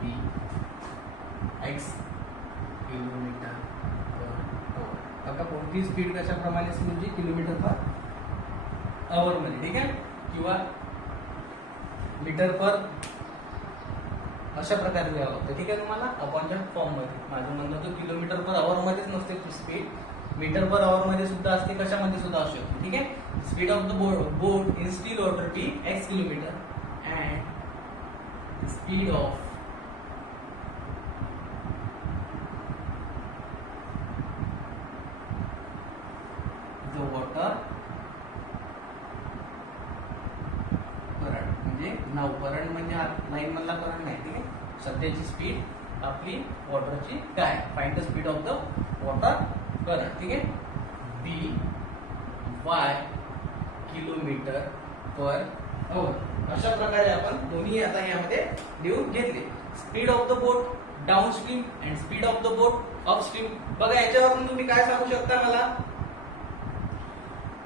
be x kilometre per hour. आता कोणती speed कशाप्रमाणे म्हणजे किलोमीटर पर आवर मध्ये. ठीक आहे. किंवा मीटर पर अशा प्रकारे लिहावं लागतं. ठीक आहे. तुम्हाला अपॉनच्या फॉर्म मध्ये माझं म्हणणं तर किलोमीटर पर आवर मध्येच नसते स्पीड, मीटर पर आवर मध्ये सुद्धा असते, कशामध्ये सुद्धा असू शकते. ठीक आहे. Speed of the boat in still water T x kilometre and speed of the water current, म्हणजे नाव करंट म्हणजे लाईन मधला करंट नाही. ठीक आहे. सध्याची स्पीड आपली वॉटरची काय? Find the speed of the water current. ठीक आहे. बी वाय किलोमीटर पर आवर. अशा प्रकारे आपण दोन्ही आता यामध्ये लिहून घेतले. Speed of the boat downstream and speed of the boat upstream. बघा, याच्यावरून तुम्ही काय सांगू शकता मला?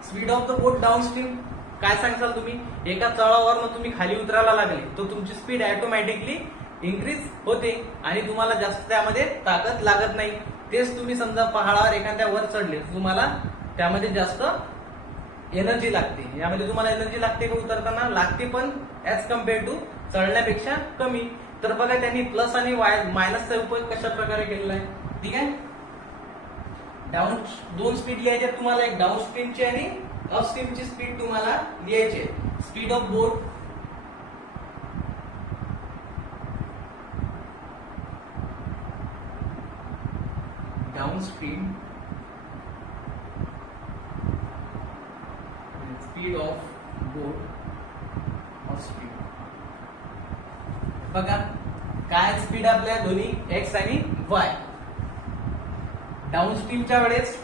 Speed of the boat downstream काय सांगताल तुम्ही? एका तळावरनं तुम्ही खाली उतरायला लागले तर तुमची स्पीड ऑटोमॅटिकली इन्क्रीज होते आणि तुम्हाला जास्त त्यामध्ये ताकद लागत नाही. तेच तुम्ही समजा पहाडावर एखाद्या वर चढले, तुम्हाला त्यामध्ये जास्त एनर्जी लागते. यामध्ये तुम्हाला एनर्जी लागते का उतरताना? लागते, पण ऍज कम्पेअर टू चढण्यापेक्षा कमी. तर बघा त्यांनी प्लस आणि मायनसचा उपयोग कशा प्रकारे केलेला आहे. ठीक आहे, दोन स्पीड लिहायचे तुम्हाला, एक डाऊन स्ट्रीमची आणि अपस्ट्रीमची स्पीड तुम्हाला लिहायची. Speed of boat downstream, speed of boat upstream. बघा काय स्पीड आपल्या दोन्ही एक्स आणि वाय. डाउनस्ट्रीमच्या वेळेस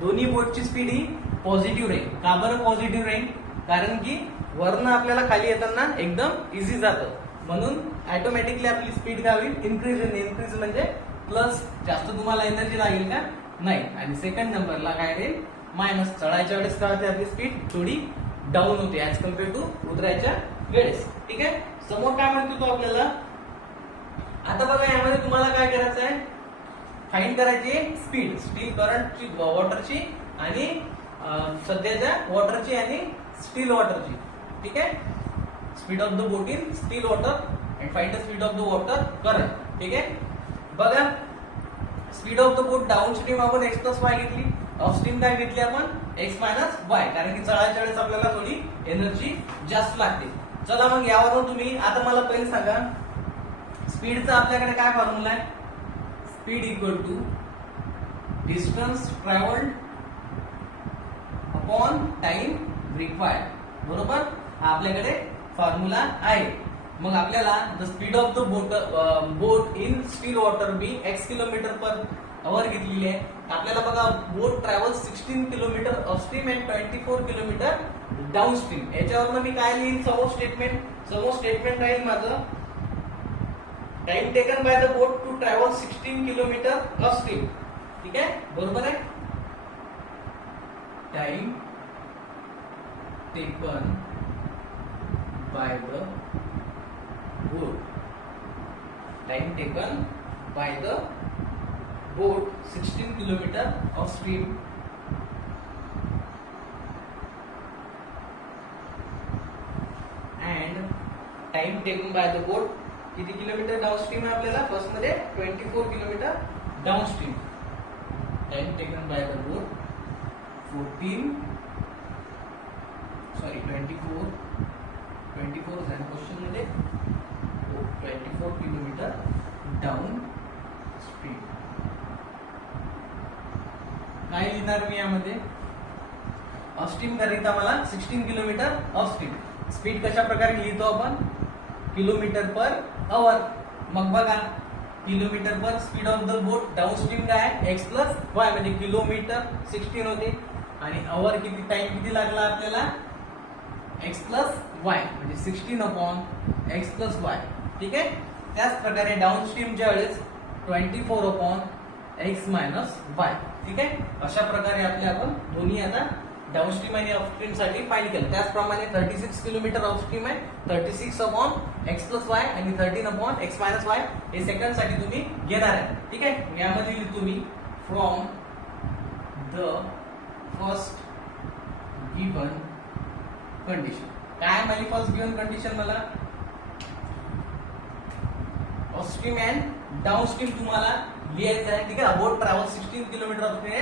दोन्ही बोटची स्पीड ही पॉझिटिव्ह राहील. का बरं पॉझिटिव्ह राहील? कारण की वरनं आपल्याला खाली येताना एकदम इझी जातं, म्हणून ऑटोमॅटिकली आपली स्पीड काय होईल? इन्क्रीज होईल. इन्क्रीज म्हणजे प्लस, जास्त तुम्हाला एनर्जी लागेल का? नाही. आणि सेकंड नंबरला काय राहील? मायनस. चढायच्या वेळेस काय होते? आपली स्पीड थोडी डाऊन होते ऍज कम्पेअर टू उतरायच्या वेळेस. ठीक आहे, समोर काय म्हणतो तो आपल्याला. आता बघा यामध्ये तुम्हाला काय करायचं आहे? फाइंड करायची स्पीड, स्टील करंटची, वॉटरची आणि सध्याच्या वॉटरची आणि स्टील वॉटरची. ठीक आहे, speed of the boat in still water and find the speed of the water current. ठीक आहे, बघा speed of the boat down stream आपण एक्स प्लस वाय घेतली, अपस्ट्रीम काय घेतली आपण? एक्स मायनस वाय, कारण की चढायच्या वेळेस आपल्याला थोडी एनर्जी जास्त लागते. चला मग यावरून तुम्ही आता मला पहिले सांगा, स्पीडचा आपल्याकडे काय फॉर्म्युला आहे? Speed equal to distance travelled upon time required. बरोबर, हा आपल्याकडे फॉर्म्युला आहे. मग आपल्याला the speed of the boat in still water be x kilometre per hour घेतलेली आहे. आपल्याला बघा boat travel 16 kilometre upstream and 24 kilometre downstream. याच्यावरनं मी काय लिहिन? समोर स्टेटमेंट राहील माझं, time taken by the boat to travel 16 kilometre upstream. ठीक आहे, बरोबर आहे. Time taken by the boat, time taken by the boat 16 kilometre upstream and time taken by the boat किती किलोमीटर डाऊनस्ट्रीम आहे आपल्याला? फर्स्ट मध्ये 24 kilometre downstream. Time taken by the boat 24 question मध्ये 24 kilometre down stream. काय लिहिणार मी यामध्ये? Upstream करिता मला 16 किलोमीटर अपस्ट्रीम. स्पीड कशा प्रकारे लिहितो आपण? Kilometre per hour. मग बघा kilometre per speed of the boat downstream काय आहे? एक्स प्लस वाय, म्हणजे किलोमीटर 16 होते आणि आवर किती, टाइम किती लागला आपल्याला? एक्स प्लस वाय, म्हणजे 16 अपॉन एक्स प्लस वाय. ठीक आहे, त्याच प्रकारे डाऊनस्ट्रीमच्या वेळेस 24 अपॉन एक्स मायनस वाय. ठीक आहे, अशा प्रकारे आपण दोन्ही आता डाऊनस्ट्रीम आणि अपस्ट्रीम साठी फाइंड केलं. त्याचप्रमाणे 36 किलोमीटर अपस्ट्रीम आहे, 36 अपॉन एक्स प्लस वाय आणि 13 अपॉन एक्स मायनस वाय हे सेकंड साठी तुम्ही घेणार आहे. ठीक आहे, यामध्ये लिहितो मी from the first given condition. काय माझी फर्स्ट गिवन कंडिशन? मला अपस्ट्रीम अँड डाऊनस्ट्रीम तुम्हाला लिहायचं आहे. ठीक आहे, boat travel 16 kilometre upstream,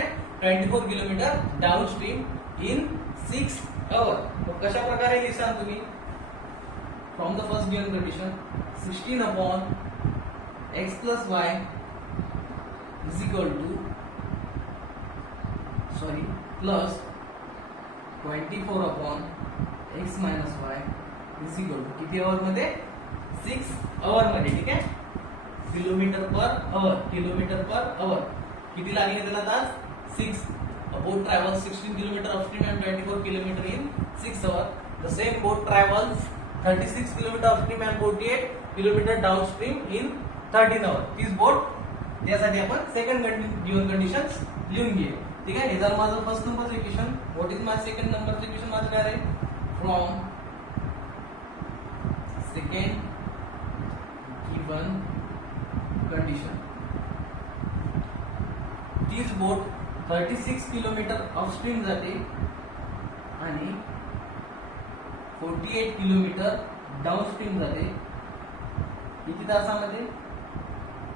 24 kilometre downstream in 6 hour. कशा प्रकारे लिहिसाल तुम्ही? From the first given condition 16 upon x plus y is equal to plus 24 upon x minus y is equal to किती आवर मध्ये? 6 आवर मध्ये. ठीक आहे, किलोमीटर पर आवर किती लागले त्याला तास? 6. Boat travel 16 kilometre upstream and 24 kilometre in 6 hour. The same boat travels 36 kilometre upstream and 48 kilometre downstream in 13 hour. तीच बोट, त्यासाठी आपण सेकंड गिवन कंडिशन्स लिहून घे. ठीक आहे, हे जर माझं फर्स्ट नंबरचं equation. What is my second नंबरचं इक्वेशन? माझं काय आहे? फ्रॉम सेकंड गिवन कंडिशन तीच बोट 36 किलोमीटर अपस्ट्रीम जाते आणि 48 किलोमीटर डाऊनस्ट्रीम जाते. किती तासामध्ये?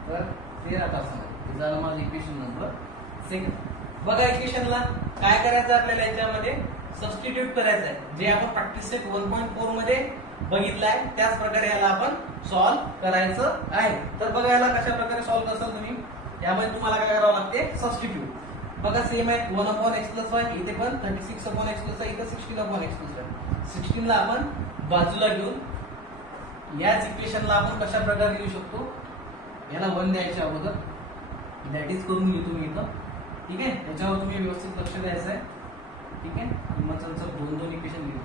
तर 13 तासामध्ये. हे झालं माझं इक्वेशन नंबर सेकंड. बघा इक्वेशनला काय करायचं आपल्याला, याच्यामध्ये सबस्टिट्यूट करायचं आहे. जे आपण प्रॅक्टिस सेट 1.4 मध्ये बघितलंय त्याच प्रकारे याला आपण सॉल्व्ह करायचं आहे. तर बघा याला कशा प्रकारे सॉल्व्ह करसाल तुम्ही. यामध्ये तुम्हाला काय करावं लागते, सबस्टिट्यूट. बघा सेम आहे 1/x+y, इथे पण 36/x+y, इथे 16/x+y. 16 ला आपण बाजूला घेऊन याच इक्वेशनला आपण कशा प्रकारे लिहू शकतो, याला 1 द्यायच्या अगोदर दॅट इज करून घेतो मी इथं. ठीक आहे, त्याच्यावर तुम्ही व्यवस्थित लक्ष द्यायचं आहे. ठीक आहे, मग चल 2 इक्वेशन लिहू.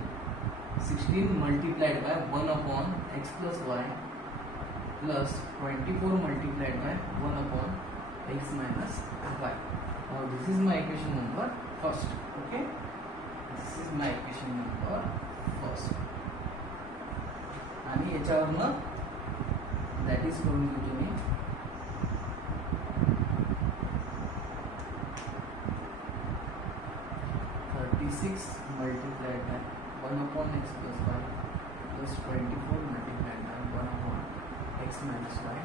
16 multiplied by 1/x+y plus 24 multiplied by 1/x - y. Now this is my equation number first. Okay, this is my equation number first. आणि याच्यावरनं दॅट इज करून घेतो मी. multiplied by 1/x+y plus 24 multiplied by 1/x - y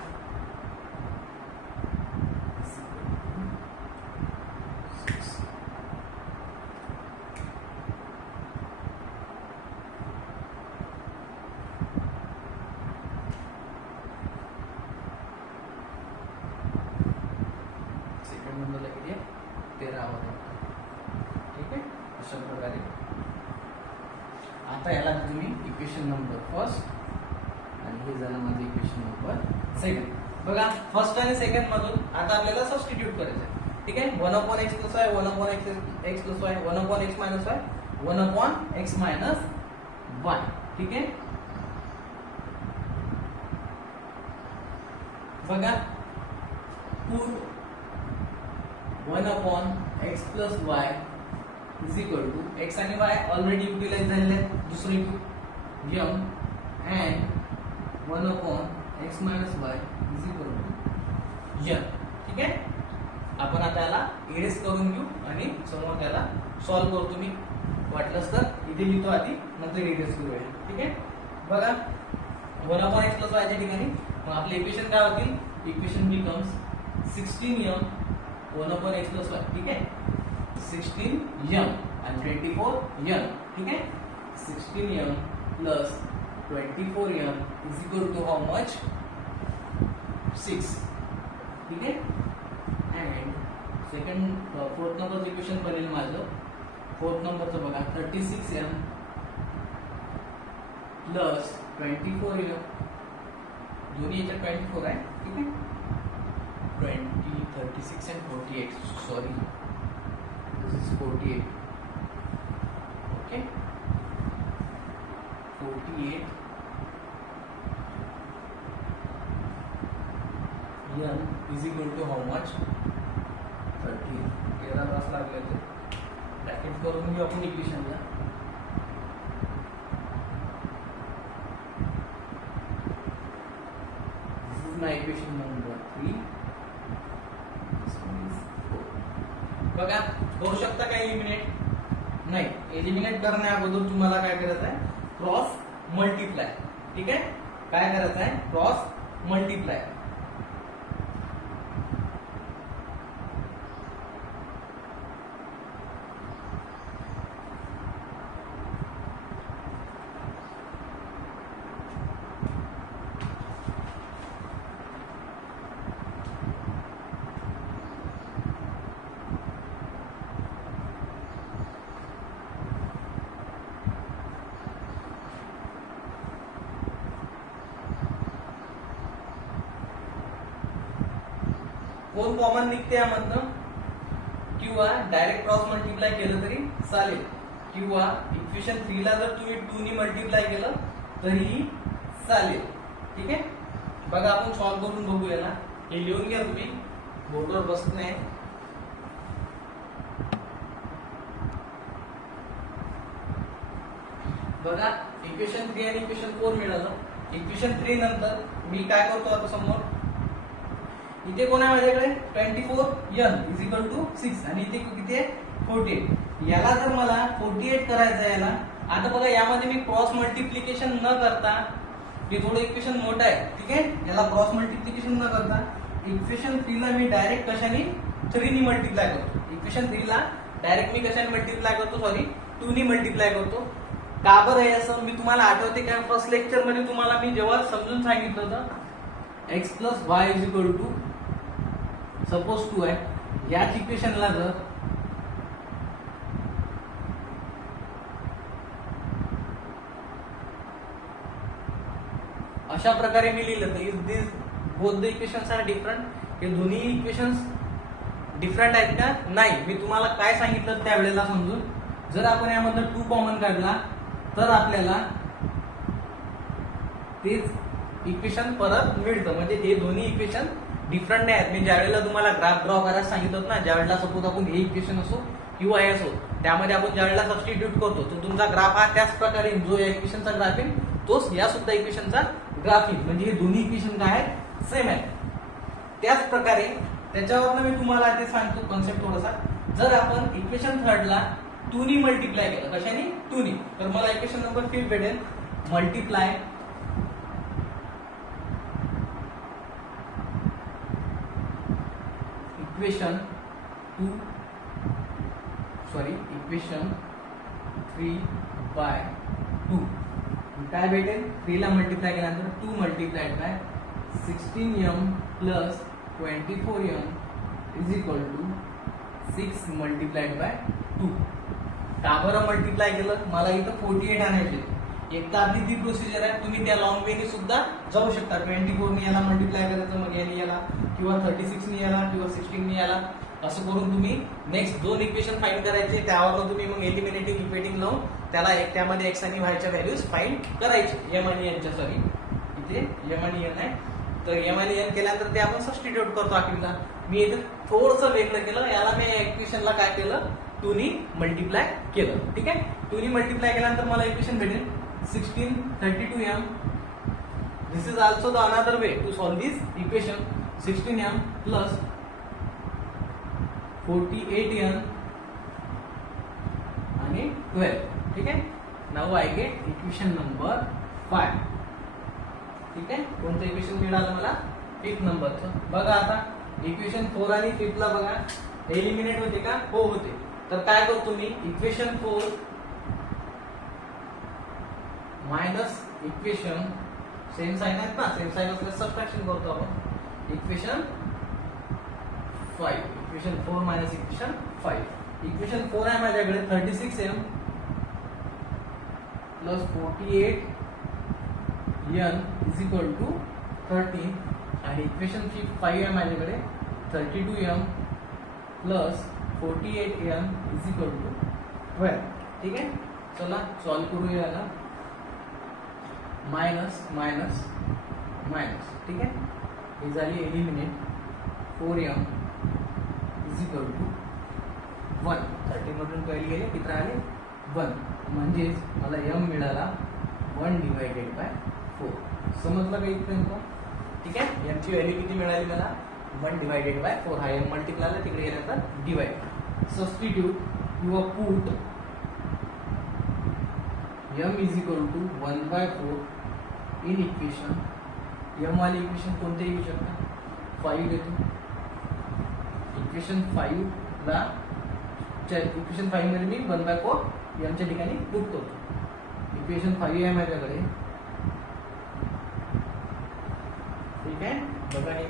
is equal to 6. Second नंबरला किती आहे? 13 वर. ठीक आहे, अशा प्रकारे. आता याला तुम्ही इक्वेशन नंबर फर्स्ट आणि हे झालं माझं इक्वेशन नंबर सेकंड. बघा फर्स्ट आणि सेकंड मधून आता आपल्याला सबस्टिट्यूट करायचं आहे. ठीक आहे, 1/x+y 1/x+y 1/x - y 1/x - y. ठीक आहे, बघा put 1/x+y is equal to x आणि y ऑलरेडी युटिलाइज झालेले आहेत. दुसरे m and 1/x - y is equal to n. ठीक आहे, आपण आता याला इरेज करून घेऊ आणि समोर त्याला सॉल्व्ह करतो मी. वाटलंच तर इथे लिहितो आधी, नंतर इरेज करूया. ठीक आहे, बघा 1/x+y च्या ठिकाणी मग आपले इक्वेशन काय होतील, इक्वेशन बिकम्स 16m 1/x+y. ठीक आहे, 16m and 24m. ठीक है, 16m plus 24m is equal to how much? 6. ठीक है, and second fourth number equation बनेल माझं. फोर्थ नंबरचं बघा 36m plus 24m. दोन्ही याच्यात 24 आहे. ठीक आहे, 20 36 and 48. Sorry, this is 48. Okay, 48 n is equal to how much? 13. 13 तास लागले ते. ब्रॅकेट करून घेऊ आपण इक्वेशनला. This is my equation number 3. This one is 4. बघा करू शकता काय एलिमिनेट? नाही, एलिमिनेट करण्या अगोदर तुम्हाला काय करायचं आहे, क्रॉस मल्टिप्लाय. ठीक आहे, काय करायचं आहे, क्रॉस मल्टिप्लाय. कोण कॉमन निघते यामधनं, किंवा डायरेक्ट क्रॉस मल्टिप्लाय केलं तरी चालेल, किंवा इक्वेशन 3 ला जर तुम्ही 2 ने मल्टिप्लाय केलं तरीही चालेल. ठीक आहे, बघा आपण सॉल्व्ह करून बघू याला. हे लिहून घ्या तुम्ही, बोर्डवर बसत नाही. बघा इक्वेशन 3 आणि इक्वेशन 4 मिळालं. इक्वेशन 3 नंतर मी काय करतो आता समोर, इथे कोण आहे माझ्याकडे 24n इज इक्वल टू 6 आणि इथे किती आहे 48. याला जर मला 48 करायचं आहे याला, आता बघा यामध्ये मी क्रॉस मल्टिप्लिकेशन न करता, हे थोडं इक्वेशन मोठं आहे, ठीक आहे, याला क्रॉस मल्टिप्लिकेशन न करता इक्वेशन 3 ला मी डायरेक्ट कशाने 3 नी मल्टिप्लाय करतो. इक्वेशन 3 ला डायरेक्ट मी कशाने मल्टिप्लाय करतो, सॉरी 2 नी मल्टिप्लाय करतो. का बरं आहे असं, मी तुम्हाला आठवते का फर्स्ट लेक्चर मध्ये तुम्हाला मी जेव्हा समजून सांगितलं होतं x plus y is equal to suppose 2 आहे, याच इक्वेशनला जर अशा प्रकारे मी लिहिलं तर is this both the equations are different, हे दोन्ही इक्वेशन्स डिफरंट आहेत का, नाही. मी तुम्हाला काय सांगितलं त्यावेळेला समजून, जर आपण यामधनं 2 कॉमन काढला तर आपल्याला तेच इक्वेशन परत मिळतं, म्हणजे हे दोन्ही इक्वेशन डिफरंट नाही आहेत. मी ज्यावेळेला तुम्हाला ग्राफ ड्रॉ करायला सांगितलं ना, ज्यावेळेला सपोज आपण हे इक्वेशन असो किंवा हे असो, त्यामध्ये आपण ज्यावेळेला सबस्टिट्यूट करतो तर तुमचा ग्राफ हा त्याच प्रकारे जो या इक्वेशनचा ग्राफ आहे तोच या सुद्धा इक्वेशनचा ग्राफ येईल, म्हणजे हे दोन्ही इक्वेशन काय आहेत, सेम आहेत. त्याच प्रकारे त्याच्यावरनं मी तुम्हाला ते सांगतो कॉन्सेप्ट थोडासा. जर आपण इक्वेशन 3 ला 2 नी मल्टिप्लाय केलं, कशाने 2 नी, तर मला इक्वेशन नंबर 5 भेटेल मल्टिप्लाय इक्वेशन 3 बाय 2. काय भेटेल, 3 ला मल्टिप्लाय केल्यानंतर 2 multiplied by 16m plus 24m is equal to 6 multiplied by 2. का बरं मल्टिप्लाय केलं, मला इथं 48 आणायचे. एक तर आपली ती प्रोसिजर आहे, तुम्ही त्या लॉंग वे ने सुद्धा जाऊ शकता. 24 ने याला मल्टिप्लाय करायचं, मग याने याला, किंवा 36 ने याला, किंवा 16 ने याला, असं करून तुम्ही नेक्स्ट 2 इक्वेशन फाइंड करायचे. त्यावरनं तुम्ही मग एलिमिनेटिंग इक्वेटिंग लावून त्याला एक त्यामध्ये एक्स आणि वायच्या व्हॅल्यूज फाइंड करायचे. एम आणि एनच्या, सॉरी इथे एम आणि एन आहे, तर एम आणि एन केल्यानंतर ते आपण सबस्टिट्यूट करतो अखेरला. मी इथे थोडंसं वेगळं केलं, याला मी इक्वेशनला काय केलं 2 नी मल्टिप्लाय केलं, ठीक आहे. 2 नी मल्टिप्लाय केल्यानंतर मला इक्वेशन भेटेल 1632m. This is also the another way to solve this equation. 16m plus 48n आणि 12, ठीक आहे. Now I get equation number 5, ठीक आहे. कोणतं इक्वेशन मिळालं मला, 5th नंबरचं. बघा आता इक्वेशन 4 आणि 5 ला बघा एलिमिनेट होते का, हो होते. तर काय करतो मी, equation 4 minus equation, same sign आहेत ना, सेम साइन असल्यास सबट्रॅक्शन करतो आपण. Equation 5, equation 4 minus equation 5. Equation 4 आहे माझ्याकडे 36m plus 48n is equal to 13, आणि इक्वेशन 5 आहे माझ्याकडे 32m plus 48n is equal to 12, ठीक आहे. चला सॉल्व करूया याला. मायनस मायनस मायनस, ठीक आहे. ही झाली eliminate. 4m is equal to 1. 13 मधून पहिली गेले, किती राहिले 1, म्हणजेच मला m मिळाला 1 डिवायडेड बाय 4. समजलं का इथपर्यंत, ठीक आहे. यांची व्हॅल्यू किती मिळाली मला, 1 डिवायडेड बाय 4. हा m मल्टिप्लायला तिकडे गेल्यानंतर डिवाइड. सबस्टिट्यूट किंवा put m is equal to 1/4 in equation. m वाले इक्वेशन कोणते येऊ शकतात, 5 येतो. इक्वेशन 5 ला इक्वेशन 5 मध्ये मी 1/4 m च्या ठिकाणी पुट करतो. इक्वेशन 5 आहे माझ्याकडे, ठीक आहे. बघा हे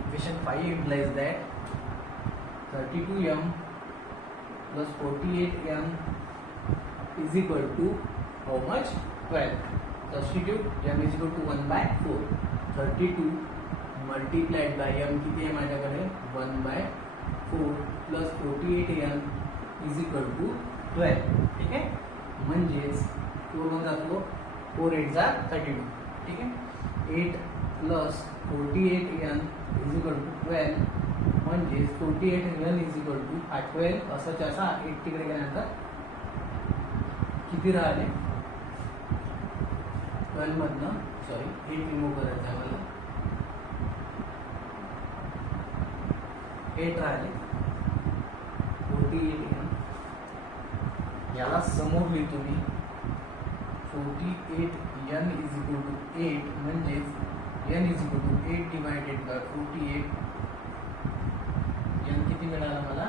equation 5 implies that 32m plus 48m is equal to how much, 12. Substitute m is equal to 1/4. 32 multiplied by m किती आहे माझ्याकडे 1/4 plus 48m is equal to 12, ठीक आहे. म्हणजेच 4 मध्ये जातो, 4 8 जा 32, ठीक आहे. 8 plus 48n is equal to 12, म्हणजेच 48n is equal to 12. असंच असा 8 तिकडे गेल्यानंतर किती राहिले, 12 मधनं सॉरी 8 रिमूव्ह करायचं आहे मला, 8 राहिले, 48 याला समोर लिहितो मी 48 n इज इक्वल टू 8 म्हणजेच n is equal to 8 divided by 48. n किती मिळाला मला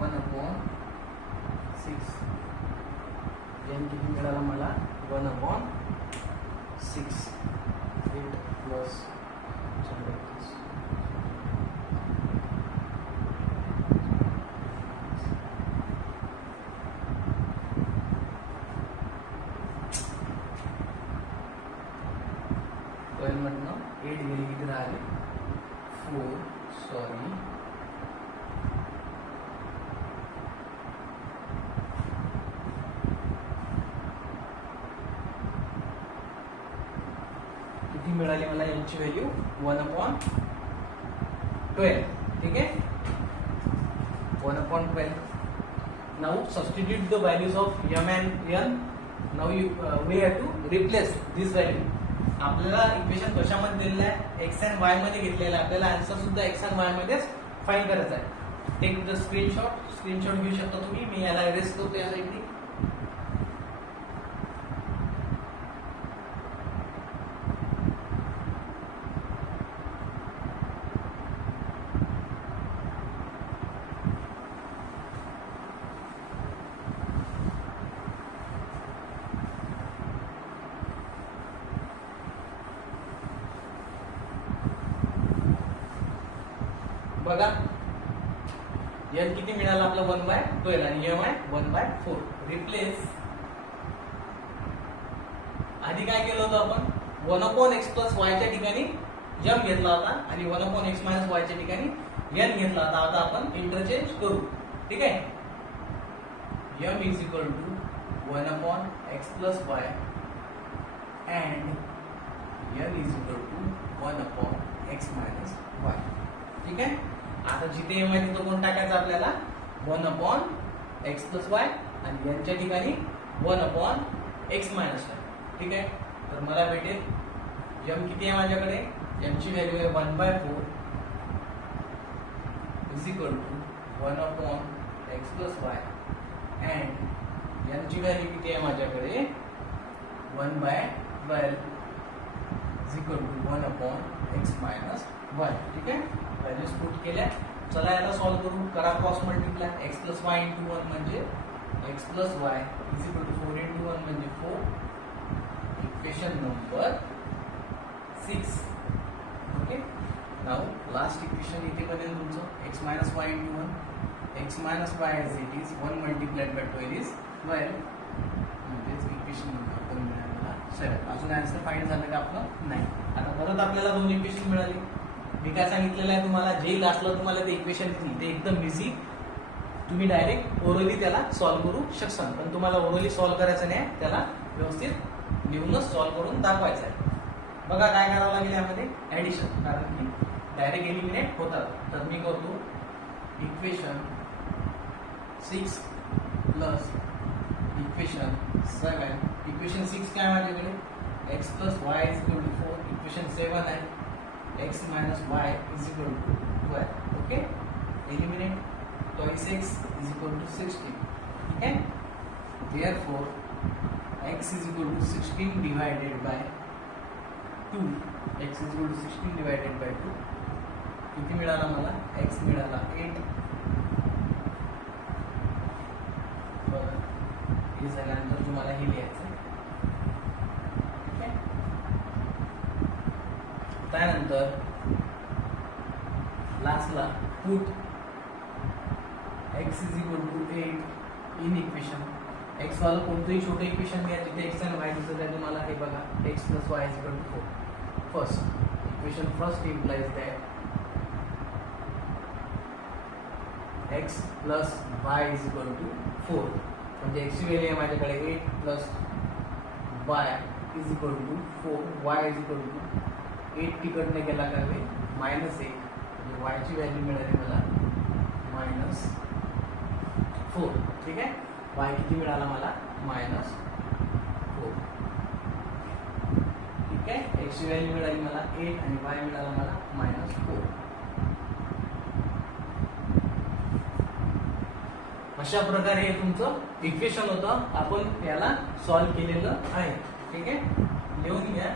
1/6. n किती मिळाला मला 1/6. 8 प्लस 130. म्हटलं 8 गेली किती राहिले 4. सॉरी किती मिळाली मला यांची व्हॅल्यू 1/12. ठीक आहे 1/12. Now substitute the values of m and n. Now we have to replace this value. आपल्याला इक्वेशन कशामध्ये दिलेलं आहे एक्स अँड वाय मध्ये घेतलेलं आहे, आपल्याला आन्सर सुद्धा एक्स अँड वाय मध्येच फाइंड करायचा आहे. टेक द स्क्रीनशॉट घेऊ शकता तुम्ही. मी याला एरेस करतो या साईडनी. बघा n किती मिळाला आपला 1/12 आणि m आहे 1/4. रिप्लेस आधी काय केलं होतं आपण 1/x + y च्या ठिकाणी m घेतला होता आणि 1/x - y च्या ठिकाणी n घेतला होता. आता आपण इंटरचेंज करू. ठीक आहे m = 1/x + y and n = 1/x - y. ठीक आहे आता जिथे m आहे तिथं कोण टाकायचं आपल्याला 1/x + y आणि यांच्या ठिकाणी 1/x - y. ठीक आहे तर मला भेटेल m किती आहे माझ्याकडे m ची व्हॅल्यू आहे 1/4 = 1/x + y and n ची व्हॅल्यू किती आहे माझ्याकडे 1/12 = 1/x - y. ठीक आहे व्हॅल्यूज पुट केल्या. चला याला सॉल्व करू. करा क्रॉस मल्टिप्लाय. x + y * 1 म्हणजे x + y = 4 * 1 म्हणजे 4. Equation number 6. Okay now last equation इथे बनेल तुमचं x - y * 1 x - y as it is 1 × 12 is 12. म्हणजेच इक्वेशन नंबर 2 मिळाला 7. अजून आन्सर फाइंड झालं का आपलं नाही. आता परत आपल्याला दोन इक्वेशन मिळाली. मी काय सांगितलेलं आहे तुम्हाला जे लास्टला तुम्हाला ते इक्वेशन दिली ते एकदम इझी, तुम्ही डायरेक्ट ओरली त्याला सॉल्व करू शकता. पण तुम्हाला ओरली सॉल्व करायचं नाही, त्याला व्यवस्थित लिहूनच सॉल्व करून दाखवायचं आहे. बघा काय करावं लागेल यामध्ये ऍडिशन, कारण की डायरेक्ट एलिमिनेट होतात. तर मी करतो इक्वेशन 6 प्लस इक्वेशन 7. इक्वेशन 6 काय माझ्याकडे x + y = 4. इक्वेशन 7 आहे x - y = 12. Okay eliminate 2x = 16. ठीक है therefore x = 16 divided by 2. x = 16 divided by 2 किती मिळाला मला x मिळाला 8. बघा हे झाल्यानंतर तुम्हाला हे लिहायचं. त्यानंतर लास्टला put x = 8 in equation. x वाला कोणतंही छोटं इक्वेशन घ्या जिथे x आणि y दिसत आहे तुम्हाला. हे बघा x + y = 4. First equation first implies that x + y = 4. म्हणजे x ची व्हॅल्यू आहे माझ्याकडे 8 + y = 4. y = 8 तिकडनं गेला का -1 म्हणजे y ची व्हॅल्यू मिळाली मला -4. ठीक आहे y किती मिळाला मला -4. ठीक आहे. एक्स ची व्हॅल्यू मिळाली मला 8 आणि वाय मिळाला मला -4. अशा प्रकारे हे तुमचं इक्वेशन होतं. आपण याला सॉल्व्ह केलेलं आहे. ठीक आहे, लिहून घ्या.